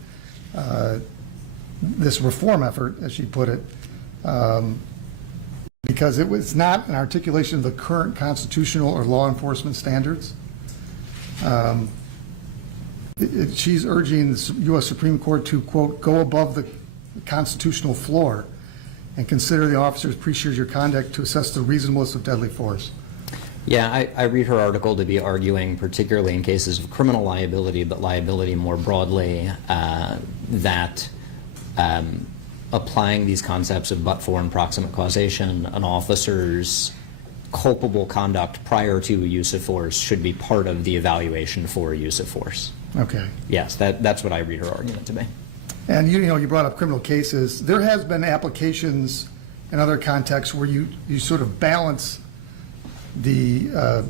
this reform effort, as she put it, because it was not an articulation of the current constitutional or law enforcement standards. She's urging the U.S. Supreme Court to, quote, go above the constitutional floor and consider the officer's pre-seizure conduct to assess the reasonableness of deadly force. Yeah, I read her article to be arguing, particularly in cases of criminal liability, but liability more broadly, that applying these concepts of but-for and proximate causation, an officer's culpable conduct prior to use of force should be part of the evaluation for use of force. Okay. Yes, that's what I read her argument to be. And you brought up criminal cases. There has been applications in other contexts where you sort of balance the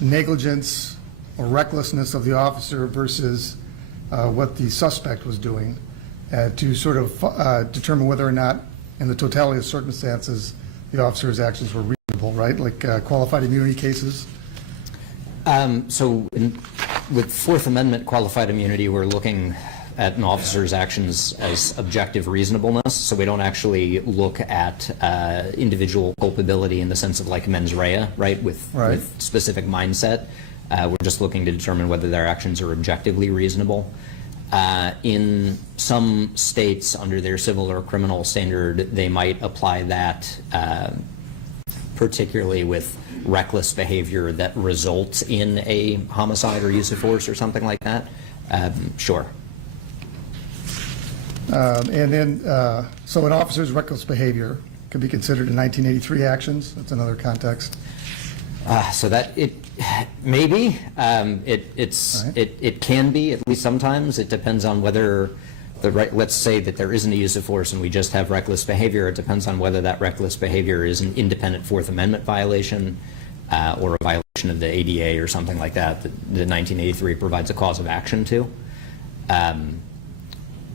negligence or recklessness of the officer versus what the suspect was doing to sort of determine whether or not, in the totality of circumstances, the officer's actions were reasonable, right? Like qualified immunity cases? With Fourth Amendment qualified immunity, we're looking at an officer's actions as objective reasonableness, so we don't actually look at individual culpability in the sense of like mens rea, right, with specific mindset. We're just looking to determine whether their actions are objectively reasonable. In some states, under their civil or criminal standard, they might apply that particularly with reckless behavior that results in a homicide or use of force or something like that. Sure. And then, so an officer's reckless behavior could be considered in 1983 actions. That's another context. So that it maybe it can be, at least sometimes. It depends on whether let's say that there isn't a use of force and we just have reckless behavior. It depends on whether that reckless behavior is an independent Fourth Amendment violation or a violation of the ADA or something like that the 1983 provides a cause of action to.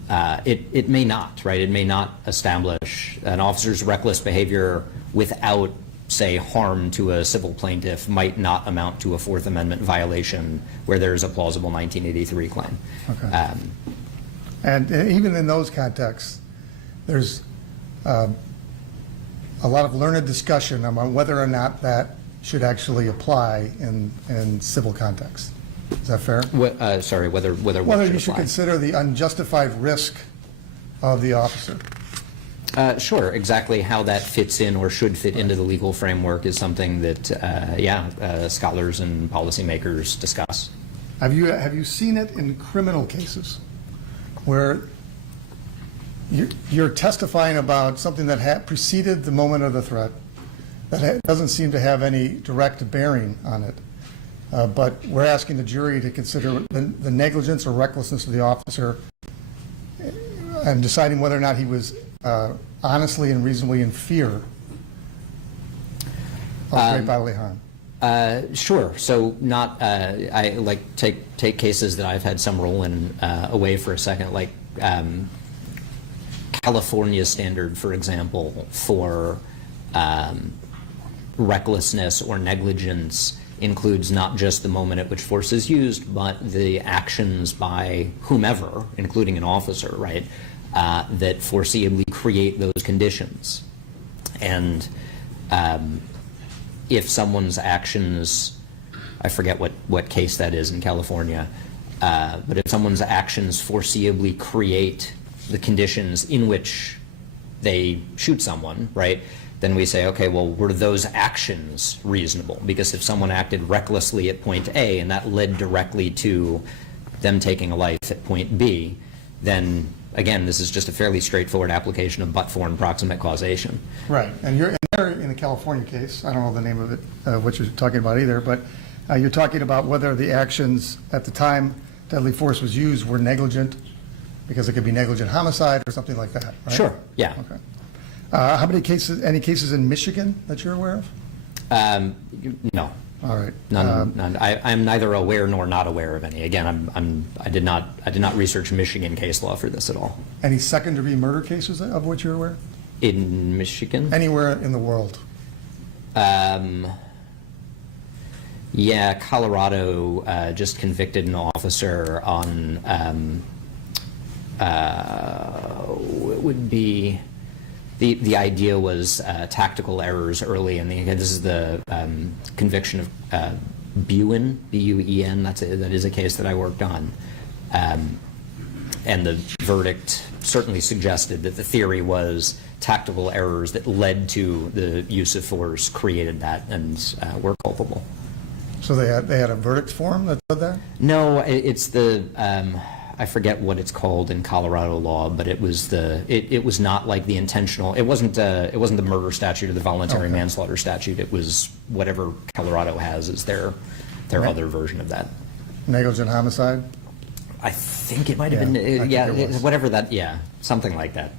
It may not, right? It may not establish an officer's reckless behavior without, say, harm to a civil plaintiff might not amount to a Fourth Amendment violation where there is a plausible 1983 claim. Okay. And even in those contexts, there's a lot of learned discussion on whether or not that should actually apply in civil contexts. Is that fair? Sorry, whether you should consider the unjustified risk of the officer. Sure. Exactly how that fits in or should fit into the legal framework is something that, scholars and policymakers discuss. Have you seen it in criminal cases where you're testifying about something that preceded the moment of the threat that doesn't seem to have any direct bearing on it? But we're asking the jury to consider the negligence or recklessness of the officer and deciding whether or not he was honestly and reasonably in fear of great bodily harm. Sure. So not, I like take cases that I've had some role in away for a second, like California's standard, for example, for recklessness or negligence includes not just the moment at which force is used, but the actions by whomever, including an officer, right, that foreseeably create those conditions. And if someone's actions, I forget what case that is in California, but if someone's actions foreseeably create the conditions in which they shoot someone, right, then we say, okay, well, were those actions reasonable? Because if someone acted recklessly at point A and that led directly to them taking a life at point B, then again, this is just a fairly straightforward application of but-for and proximate causation. Right, and you're in a California case, I don't know the name of it, what you're talking about either, but you're talking about whether the actions at the time deadly force was used were negligent, because it could be negligent homicide or something like that, right? Sure, yeah. Okay. How many cases, any cases in Michigan that you're aware of? No. All right. None. I'm neither aware nor not aware of any. Again, I did not research Michigan case law for this at all. Any second-degree murder cases of which you're aware? In Michigan? Anywhere in the world? Yeah, Colorado just convicted an officer on it would be the idea was tactical errors early in the. This is the conviction of Buen, B-U-E-N. That is a case that I worked on, and the verdict certainly suggested that the theory was tactical errors that led to the use of force created that and were culpable. So they had a verdict form that said that? No, it's the I forget what it's called in Colorado law, but it was it was not like the intentional. It wasn't the murder statute or the voluntary manslaughter statute. It was whatever Colorado has as their other version of that. Negligent homicide? I think it might have I been think it was. whatever that something like that.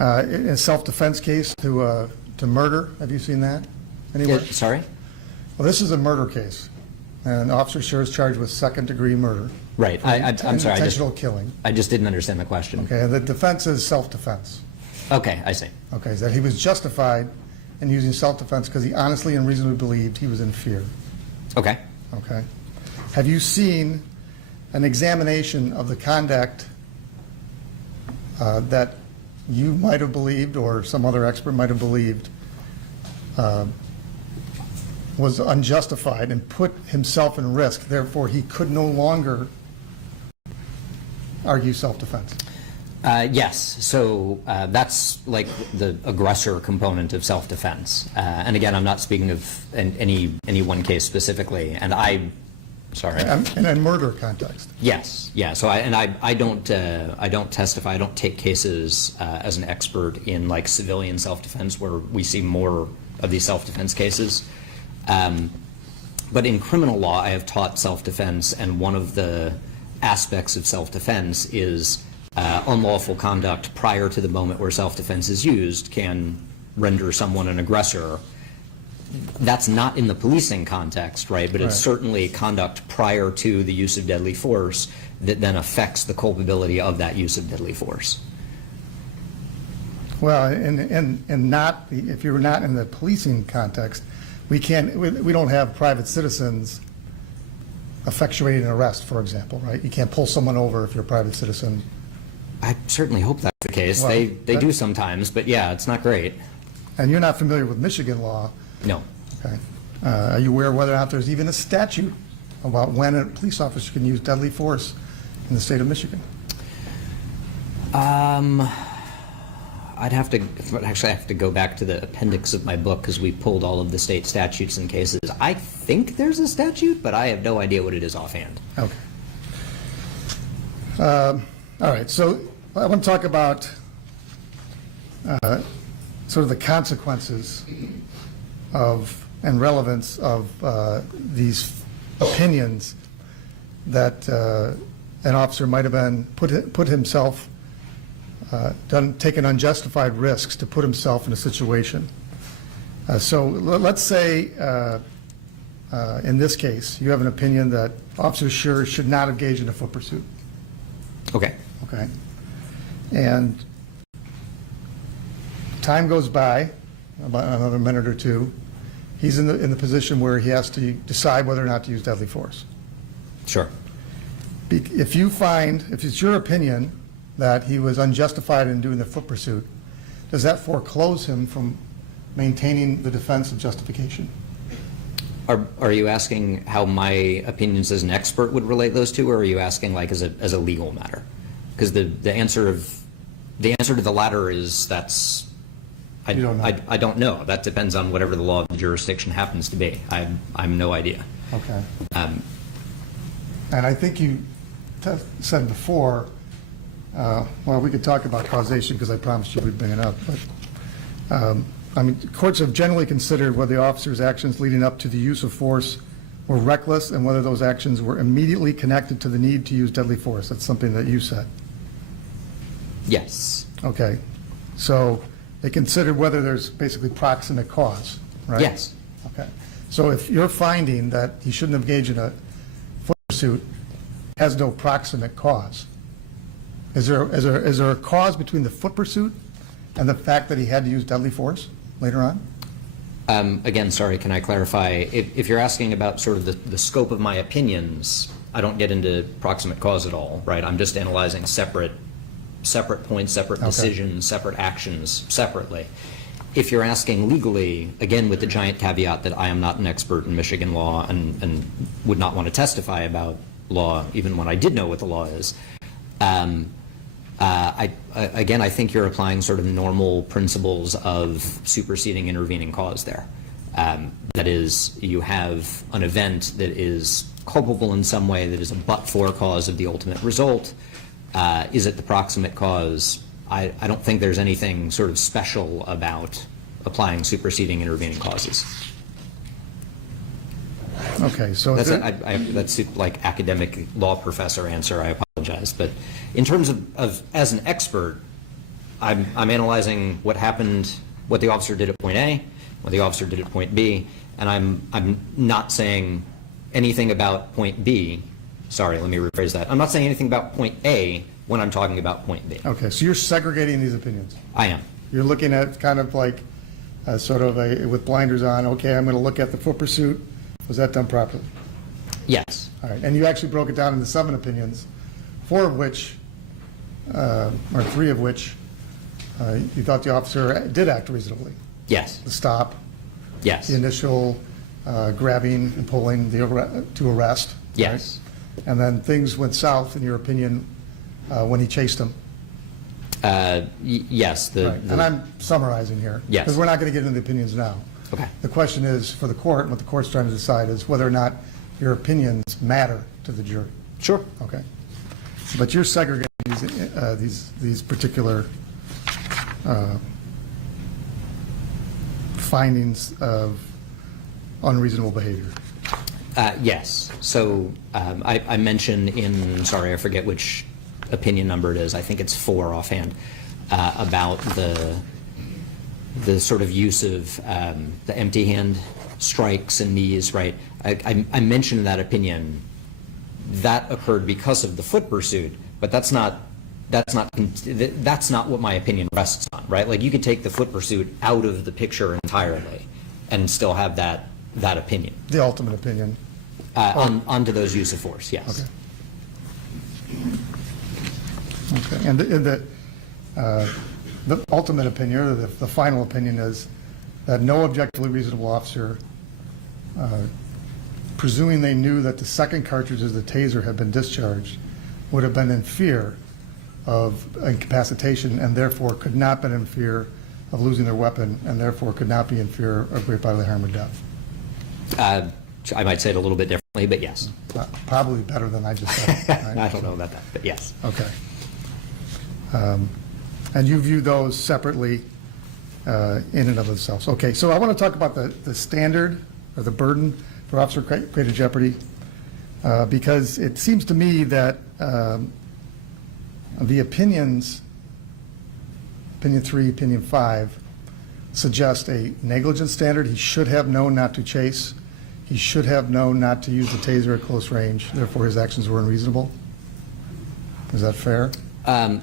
In a self-defense case to murder, have you seen that anywhere? Sorry? Well, this is a murder case, and Officer Schurr is charged with second-degree murder. Right. I'm sorry. Intentional killing. I just didn't understand the question. Okay, and the defense is self-defense. Okay, I see. Okay, that he was justified in using self-defense because he honestly and reasonably believed he was in fear. Okay. Okay. Have you seen an examination of the conduct that you might have believed or some other expert might have believed was unjustified and put himself in risk, therefore he could no longer argue self-defense? Yes, so that's like the aggressor component of self-defense. And again, I'm not speaking of any one case specifically, and sorry. In a murder context. Yes, yeah. So I don't testify. I don't take cases as an expert in like civilian self-defense where we see more of these self-defense cases. But in criminal law, I have taught self-defense, and one of the aspects of self-defense is unlawful conduct prior to the moment where self-defense is used can render someone an aggressor. That's not in the policing context, right? But it's certainly conduct prior to the use of deadly force that then affects the culpability of that use of deadly force. Well, and not if you're not in the policing context, we don't have private citizens effectuating an arrest, for example, right? You can't pull someone over if you're a private citizen. I certainly hope that's the case. Well, they do sometimes, but yeah, it's not great. And you're not familiar with Michigan law. No. Okay. Are you aware whether or not there's even a statute about when a police officer can use deadly force in the state of Michigan? I'd have to go back to the appendix of my book because we pulled all of the state statutes and cases. I think there's a statute, but I have no idea what it is offhand. Okay. All right. So I want to talk about sort of the consequences of and relevance of these opinions that an officer might have been put himself taken unjustified risks to put himself in a situation. So let's say in this case you have an opinion that Officer Schurr should not engage in a foot pursuit. Okay. Okay. And time goes by, about another minute or two, he's in the position where he has to decide whether or not to use deadly force. Sure. If it's your opinion that he was unjustified in doing the foot pursuit, does that foreclose him from maintaining the defense of justification? Are you asking how my opinions as an expert would relate those two, or are you asking like as a legal matter? Because the answer to the latter is I You don't know. I don't know. That depends on whatever the law of the jurisdiction happens to be. I'm no idea. Okay. And I think you said before, well, we could talk about causation because I promised you we'd bring it up, but I mean, courts have generally considered whether the officer's actions leading up to the use of force were reckless and whether those actions were immediately connected to the need to use deadly force. That's something that you said. Yes. Okay. So they considered whether there's basically proximate cause, right? Yes. Okay. So if you're finding that he shouldn't have engaged in a foot pursuit has no proximate cause, is there a cause between the foot pursuit and the fact that he had to use deadly force later on? Again, sorry, can I clarify? If you're asking about sort of the scope of my opinions, I don't get into proximate cause at all, right? I'm just analyzing separate points, separate decisions, separate actions separately. If you're asking legally, again, with the giant caveat that I am not an expert in Michigan law and would not want to testify about law, even when I did know what the law is, again, I think you're applying sort of normal principles of superseding intervening cause there. That is, you have an event that is culpable in some way that is a but-for cause of the ultimate result. Is it the proximate cause? I don't think there's anything sort of special about applying superseding intervening causes. Okay, so that's like academic law professor answer. I apologize, but in terms of as an expert, I'm analyzing what happened, what the officer did at point A, what the officer did at point B, and I'm not saying anything about point B. Sorry, let me rephrase that. I'm not saying anything about point A when I'm talking about point B. okay, so you're segregating these opinions. I am. You're looking at kind of like sort of with blinders on. Okay, I'm going to look at the foot pursuit. Was that done properly? Yes. All right, and you actually broke it down into 7 opinions, 4 of which, or 3 of which, you thought the officer did act reasonably. Yes. The stop, Yes. the initial grabbing and pulling to arrest. Yes. Right? And then things went south, in your opinion, when he chased him. Yes. Right. And I'm summarizing here. Yes. Because we're not going to get into the opinions now. Okay. The question is, for the court, and what the court's trying to decide is whether or not your opinions matter to the jury. Sure. Okay. But you're segregating these particular findings of unreasonable behavior. Yes. So I mentioned in, sorry, I forget which opinion number it is. I think it's 4 offhand, about the sort of use of the empty hand strikes and knees, right? I mentioned in that opinion that occurred because of the foot pursuit, but that's not what my opinion rests on, right? Like you could take the foot pursuit out of the picture entirely and still have that opinion. The ultimate opinion. Onto those use of force, yes. Okay. Okay. And the ultimate opinion, or the final opinion, is that no objectively reasonable officer, presuming they knew that the second cartridge of the taser had been discharged, would have been in fear of incapacitation and therefore could not have been in fear of losing their weapon and therefore could not be in fear of great bodily harm or death. I might say it a little bit differently, but yes. Probably better than I just said. Right? I don't know about that, but yes. Okay. And you view those separately in and of themselves. Okay, so I want to talk about the standard or the burden for officer created jeopardy, because it seems to me that the opinions, opinion 3, opinion 5, suggest a negligence standard. He should have known not to chase. He should have known not to use the taser at close range. Therefore, his actions were unreasonable. Is that fair?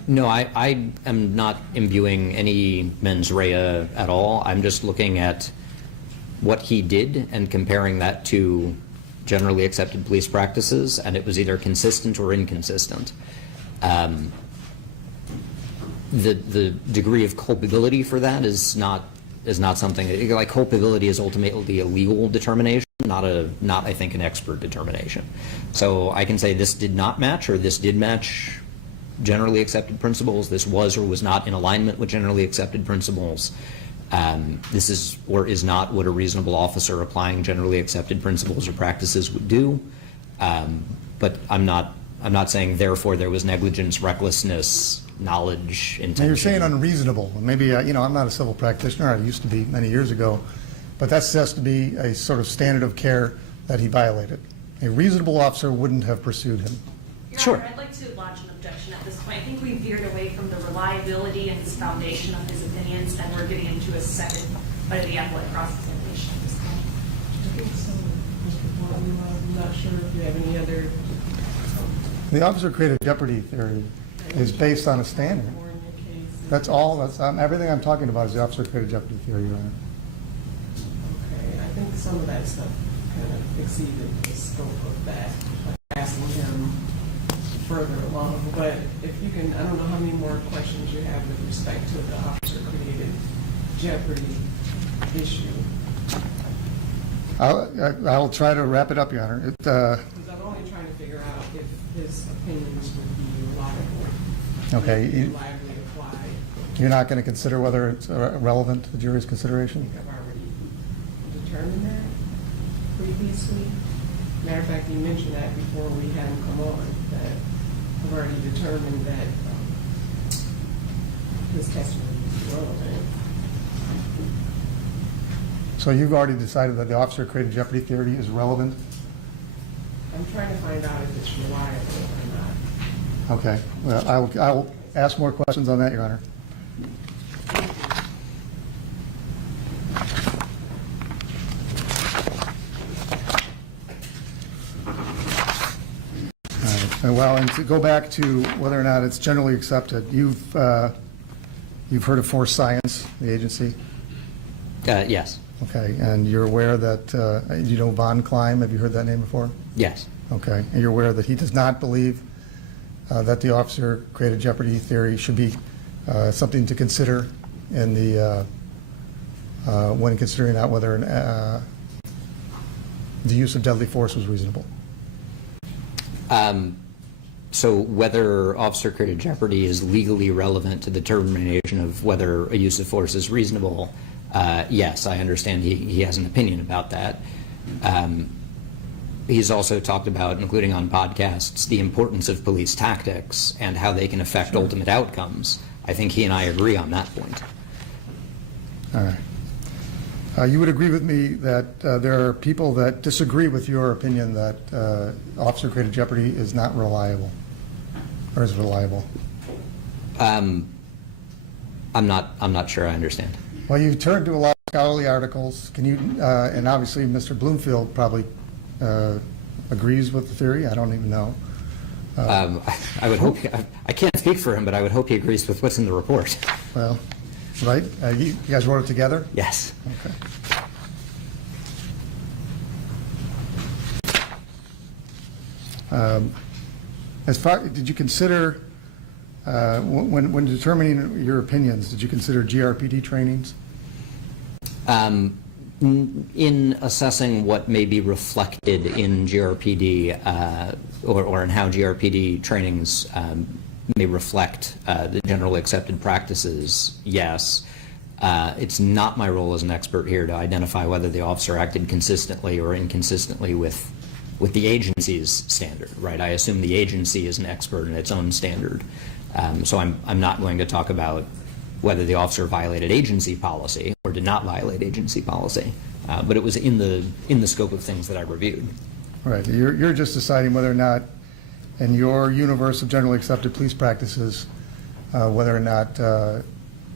No, I am not imbuing any mens rea at all. I'm just looking at what he did and comparing that to generally accepted police practices, and it was either consistent or inconsistent. The degree of culpability for that is not something, like, culpability is ultimately a legal determination, not I think an expert determination. So I can say this did not match, or this did match generally accepted principles. This was or was not in alignment with generally accepted principles. This is or is not what a reasonable officer applying generally accepted principles or practices would do. But I'm not saying therefore there was negligence, recklessness, knowledge, intention. Now, you're saying unreasonable. Maybe, I'm not a civil practitioner. I used to be many years ago. But that has to be a sort of standard of care that he violated. A reasonable officer wouldn't have pursued him. Your Sure. Honor, I'd like to lodge an objection at this point. I think we veered away from the reliability and his foundation of his opinions, and we're getting into a second bite of the apple at cross-examination at this point. I think so, Mr. Parton. I'm not sure if you have any other. The officer-created jeopardy theory is based on a standard. That's all. Everything I'm talking about is the officer-created jeopardy theory, Your Honor. Okay, I think some of that stuff kind of exceeded the scope of that, asking him further along. But if you can, I don't know how many more questions you have with respect to the officer-created jeopardy issue. I'll try to wrap it up, Your Honor. Because I'm only trying to figure out if his opinions would be reliable. Okay. Reliably applied. You're not going to consider whether it's relevant to the jury's I consideration? think I've already determined that previously. Matter of fact, you mentioned that before we had him come on, that I've already determined that his testimony is relevant. So you've already decided that the officer-created jeopardy theory is relevant? I'm trying to find out if it's reliable or not. Okay. Well, I'll ask more questions on that, Your Honor. Well, and to go back to whether or not it's generally accepted, you've heard of Force Science, the agency? Yes. Okay, and you're aware that, Von Klein, have you heard that name before? Yes. Okay, and you're aware that he does not believe that the officer-created jeopardy theory should be something to consider in the, when considering out whether the use of deadly force was reasonable? So whether officer-created jeopardy is legally relevant to the determination of whether a use of force is reasonable, yes, I understand he has an opinion about that. He's also talked about, including on podcasts, the importance of police tactics and how they can affect ultimate outcomes. I think he and I agree on that point. All right. You would agree with me that there are people that disagree with your opinion that officer-created jeopardy is not reliable, or is reliable? I'm not sure I understand. Well, you've turned to a lot of scholarly articles. Can you, and obviously Mr. Bloomfield probably agrees with the theory. I don't even know. I would hope, I can't speak for him, but I would hope he agrees with what's in the report. Well, right? You guys wrote it together? Yes. Okay. Did you consider, when determining your opinions, did you consider GRPD trainings? In assessing what may be reflected in GRPD or in how GRPD trainings may reflect the generally accepted practices, yes. It's not my role as an expert here to identify whether the officer acted consistently or inconsistently with the agency's standard, right? I assume the agency is an expert in its own standard. So I'm not going to talk about whether the officer violated agency policy or did not violate agency policy. But it was in the scope of things that I reviewed. Right. You're just deciding whether or not, in your universe of generally accepted police practices, whether or not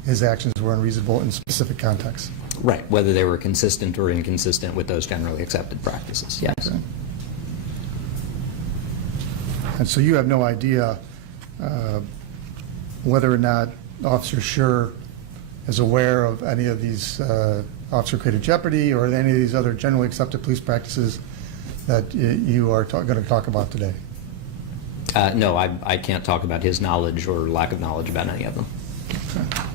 his actions were unreasonable in specific contexts. Right. Whether they were consistent or inconsistent with those generally accepted practices. Yes. Okay. And so you have no idea whether or not Officer Schurr is aware of any of these officer-created jeopardy or any of these other generally accepted police practices that you are going to talk about today? No, I can't talk about his knowledge or lack of knowledge about any of them. Okay.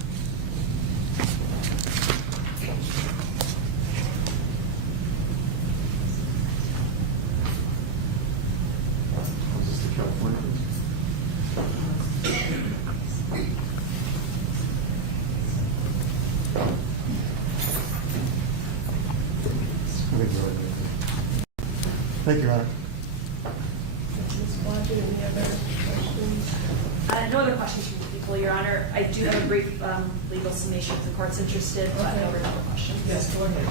Thank you, Your Honor. Ms. Blodgett, any other questions? No other questions from the people, Your Honor. I do have a brief legal summation if the court's interested, but no other questions. Yes, go ahead.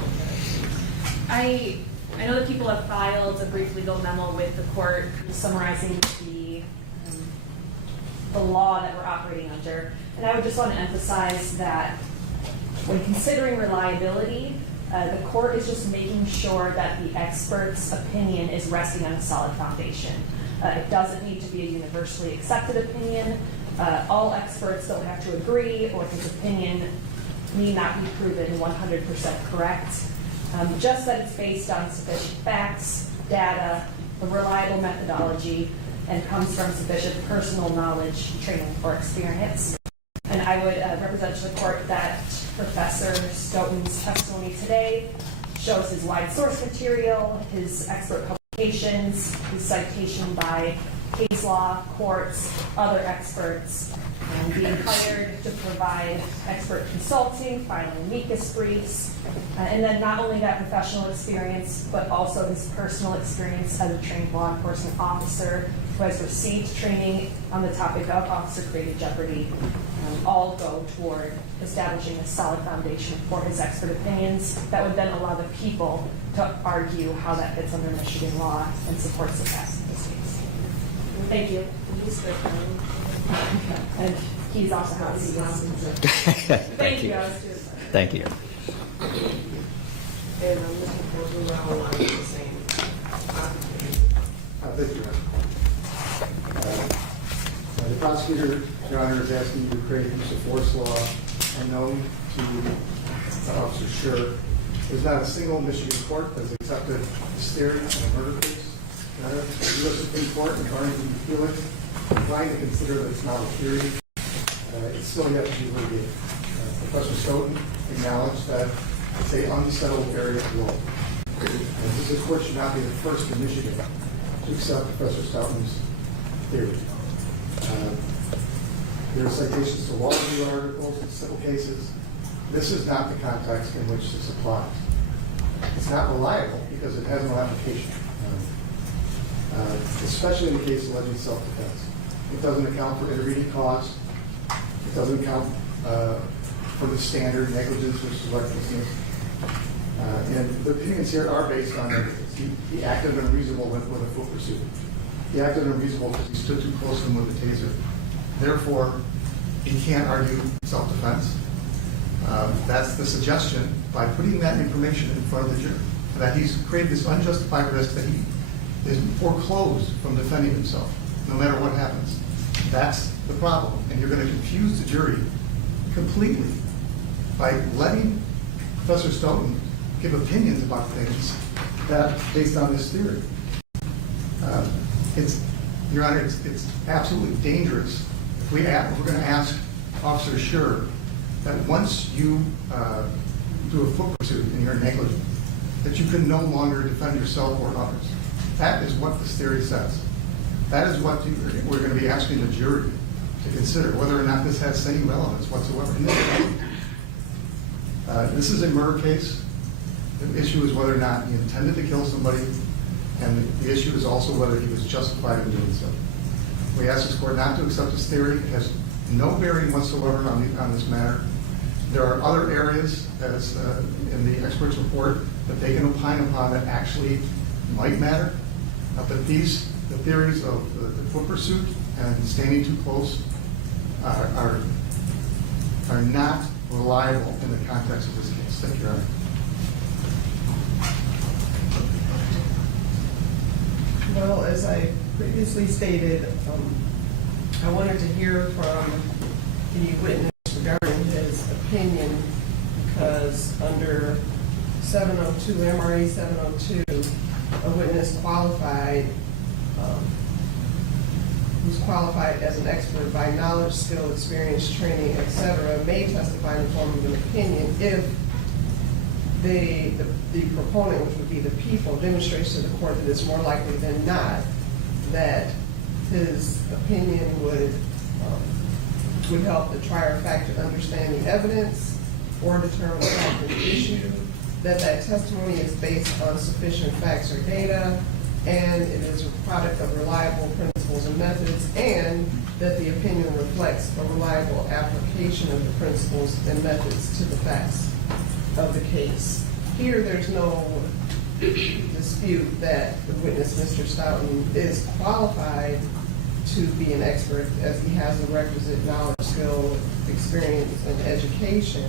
I know that people have filed a brief legal memo with the court summarizing the law that we're operating under. And I would just want to emphasize that when considering reliability, the court is just making sure that the expert's opinion is resting on a solid foundation. It doesn't need to be a universally accepted opinion. All experts don't have to agree, or his opinion need not be proven 100% correct. Just that it's based on sufficient facts, data, a reliable methodology, and comes from sufficient personal knowledge, training, or experience. And I would represent to the court that Professor Stoughton's testimony today shows his wide source material, his expert publications, his citation by case law, courts, other experts, and being hired to provide expert consulting, filing amicus briefs, and then not only that professional experience, but also his personal experience as a trained law enforcement officer who has received training on the topic of officer-created jeopardy, all go toward establishing a solid foundation for his expert opinions that would then allow the people to argue how that fits under Michigan law and supports the facts in this case. Thank you. And he's also happy. Thank you. Thank you. And I'm looking for who I want to say. Thank you, Your Honor. The prosecutor, Your Honor, is asking you to create use of force law unknown to Officer Schurr. There's not a single Michigan court that has accepted this theory in a murder case. Your Honor, the U.S. Supreme Court in Garnington, Felix, declined to consider that it's not a theory. It's still yet to be litigated. Professor Stoughton acknowledged that it's an unsettled area of law. And this court should not be the first in Michigan to accept Professor Stoughton's theory. There are citations to law review articles and civil cases. This is not the context in which this applies. It's not reliable because it has no application, especially in the case alleging self-defense. It doesn't account for intervening cause. It doesn't account for the standard negligence versus recklessness. And the opinions here are based on negligence. He acted unreasonable with a foot pursuit. He acted unreasonable because he stood too close to him with a taser. Therefore, he can't argue self-defense. That's the suggestion by putting that information in front of the jury, that he's created this unjustified risk that he is foreclosed from defending himself, no matter what happens. That's the problem. And you're going to confuse the jury completely by letting Professor Stoughton give opinions about things that based on this theory. Your Honor, it's absolutely dangerous if we're going to ask Officer Schurr that once you do a foot pursuit and you're negligent, that you can no longer defend yourself or others. That is what this theory says. That is what we're going to be asking the jury to consider, whether or not this has any relevance whatsoever. This is a murder case. The issue is whether or not he intended to kill somebody, and the issue is also whether he was justified in doing so. We ask this court not to accept this theory. It has no bearing whatsoever on this matter. There are other areas, as in the expert's report, that they can opine upon that actually might matter. But the theories of the foot pursuit and standing too close are not reliable in the context of this case. Thank you, Your Honor. Well, as I previously stated, I wanted to hear from the witness regarding his opinion, because under 702, MRA 702, a witness qualified, who's qualified as an expert by knowledge, skill, experience, training, etc., may testify in the form of an opinion if the proponent, which would be the people, demonstrates to the court that it's more likely than not that his opinion would help the trier of fact to understand the evidence or determine the fact of the issue, that testimony is based on sufficient facts or data, and it is a product of reliable principles and methods, and that the opinion reflects a reliable application of the principles and methods to the facts of the case. Here, there's no dispute that the witness, Mr. Stoughton, is qualified to be an expert as he has the requisite knowledge, skill, experience, and education.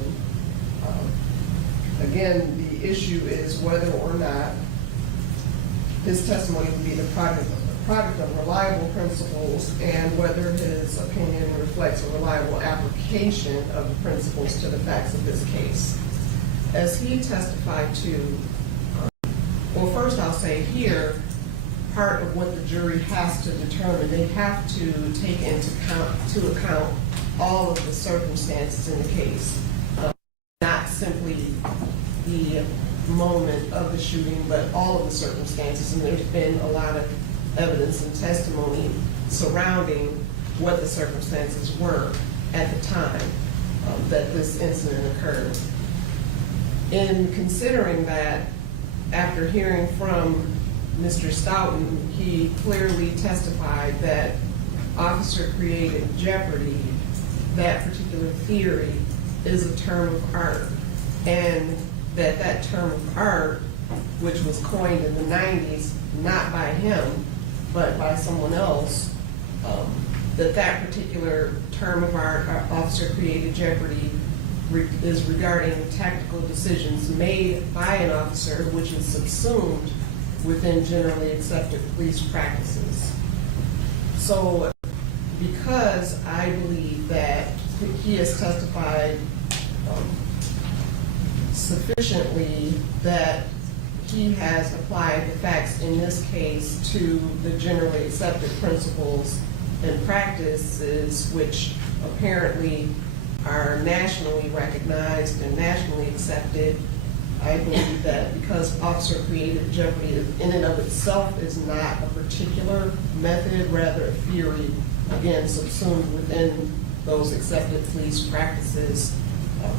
Again, the issue is whether or not his testimony will be the product of reliable principles and whether his opinion reflects a reliable application of the principles to the facts of this case. As he testified to, well, first I'll say here, part of what the jury has to determine, they have to take into account all of the circumstances in the case, not simply the moment of the shooting, but all of the circumstances. And there's been a lot of evidence and testimony surrounding what the circumstances were at the time that this incident occurred. In considering that, after hearing from Mr. Stoughton, he clearly testified that officer created jeopardy, that particular theory is a term of art, and that term of art, which was coined in the 90s, not by him, but by someone else, that particular term of art, officer created jeopardy, is regarding tactical decisions made by an officer which is subsumed within generally accepted police practices. So because I believe that he has testified sufficiently that he has applied the facts in this case to the generally accepted principles and practices which apparently are nationally recognized and nationally accepted, I believe that because officer created jeopardy in and of itself is not a particular method, rather a theory, again, subsumed within those accepted police practices.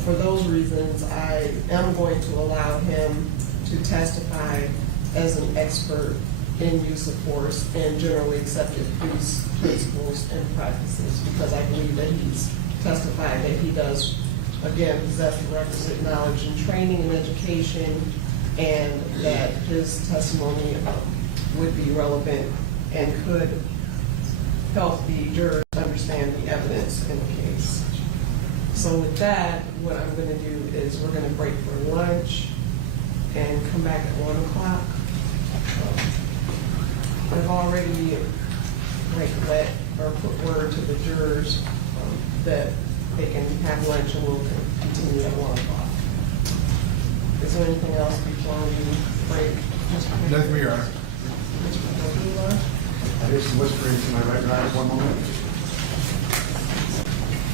For those reasons, I am going to allow him to testify as an expert in use of force and generally accepted police principles and practices, because I believe that he's testified that he does, again, possess the requisite knowledge and training and education, and that his testimony would be relevant and could help the jurors understand the evidence in the case. So with that, what I'm going to do is we're going to break for lunch and come back at 1 o'clock. I've already let or put word to the jurors that they can have lunch and we'll continue at 1 o'clock. Is there anything else before we break? Nothing, Your Honor. I hear some whispering to my right, Your Honor. One moment.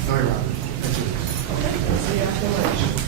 No, Your Honor. Thank you. Okay, see you after lunch.